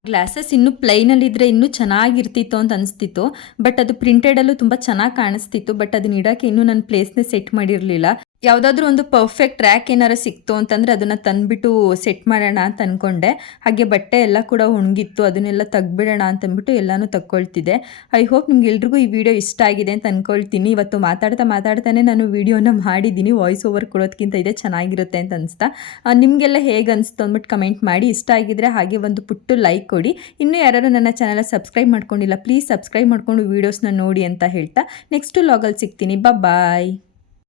Speaker 2: ಗ್ಲಾಸಸ್ ಇನ್ನೂ ಪ್ಲೈನಲ್ಲಿದ್ದರೆ ಇನ್ನೂ ಚೆನ್ನಾಗಿರ್ತಿತ್ತು ಅಂತ ಅನಿಸ್ತಿತ್ತು. ಬಟ್ ಅದು ಪ್ರಿಂಟೆಡಲ್ಲೂ ತುಂಬ ಚೆನ್ನಾಗಿ ಕಾಣಿಸ್ತಿತ್ತು. ಬಟ್ ಅದನ್ನ ಇಡೋಕ್ಕೆ ಇನ್ನೂ ನನ್ನ ಪ್ಲೇಸ್ನೇ ಸೆಟ್ ಮಾಡಿರಲಿಲ್ಲ. ಯಾವುದಾದ್ರೂ ಒಂದು ಪರ್ಫೆಕ್ಟ್ ರ್ಯಾಕ್ ಏನಾರು ಸಿಕ್ತು ಅಂತಂದರೆ ಅದನ್ನು ತಂದ್ಬಿಟ್ಟು ಸೆಟ್ ಮಾಡೋಣ ಅಂತ ಅಂದ್ಕೊಂಡೆ ಹಾಗೆ ಬಟ್ಟೆ ಎಲ್ಲ ಕೂಡ ಒಣಗಿತ್ತು ಅದನ್ನೆಲ್ಲ ತೆಗ್ಬಿಡೋಣ ಅಂತ ಅಂದ್ಬಿಟ್ಟು ಎಲ್ಲನೂ ತಗೊಳ್ತಿದ್ದೆ ಐ ಹೋಪ್ ನಿಮ್ಗೆ ಎಲ್ರಿಗೂ ಈ ವಿಡಿಯೋ ಇಷ್ಟ ಆಗಿದೆ ಅಂತ ಅಂದ್ಕೊಳ್ತೀನಿ ಇವತ್ತು ಮಾತಾಡ್ತಾ ಮಾತಾಡ್ತಾನೆ ನಾನು ವಿಡಿಯೋನ ಮಾಡಿದ್ದೀನಿ ವಾಯ್ಸ್ ಓವರ್ ಕೊಡೋದಕ್ಕಿಂತ ಇದೆ, ಚೆನ್ನಾಗಿರುತ್ತೆ ಅಂತ ಅನಿಸ್ತಾ. ನಿಮಗೆಲ್ಲ ಹೇಗೆ ಅನಿಸ್ತು ಅಂದ್ಬಿಟ್ಟು ಕಮೆಂಟ್ ಮಾಡಿ. ಇಷ್ಟ ಆಗಿದ್ರೆ ಹಾಗೆ ಒಂದು ಪುಟ್ಟು ಲೈಕ್ ಕೊಡಿ. ಇನ್ನೂ ಯಾರು ನನ್ನ ಚಾನಲ್ ಸಬ್ಸ್ಕ್ರೈಬ್ ಮಾಡ್ಕೊಂಡಿಲ್ಲ ಪ್ಲೀಸ್ ಸಬ್ಸ್ಕ್ರೈಬ್ ಮಾಡ್ಕೊಂಡು ವೀಡಿಯೋಸ್ನ ನೋಡಿ ಅಂತ ಹೇಳ್ತಾ. ನೆಕ್ಸ್ಟ್ ಲಾಗಲ್ಲಿ ಸಿಗ್ತೀನಿ. ಬಾಯ್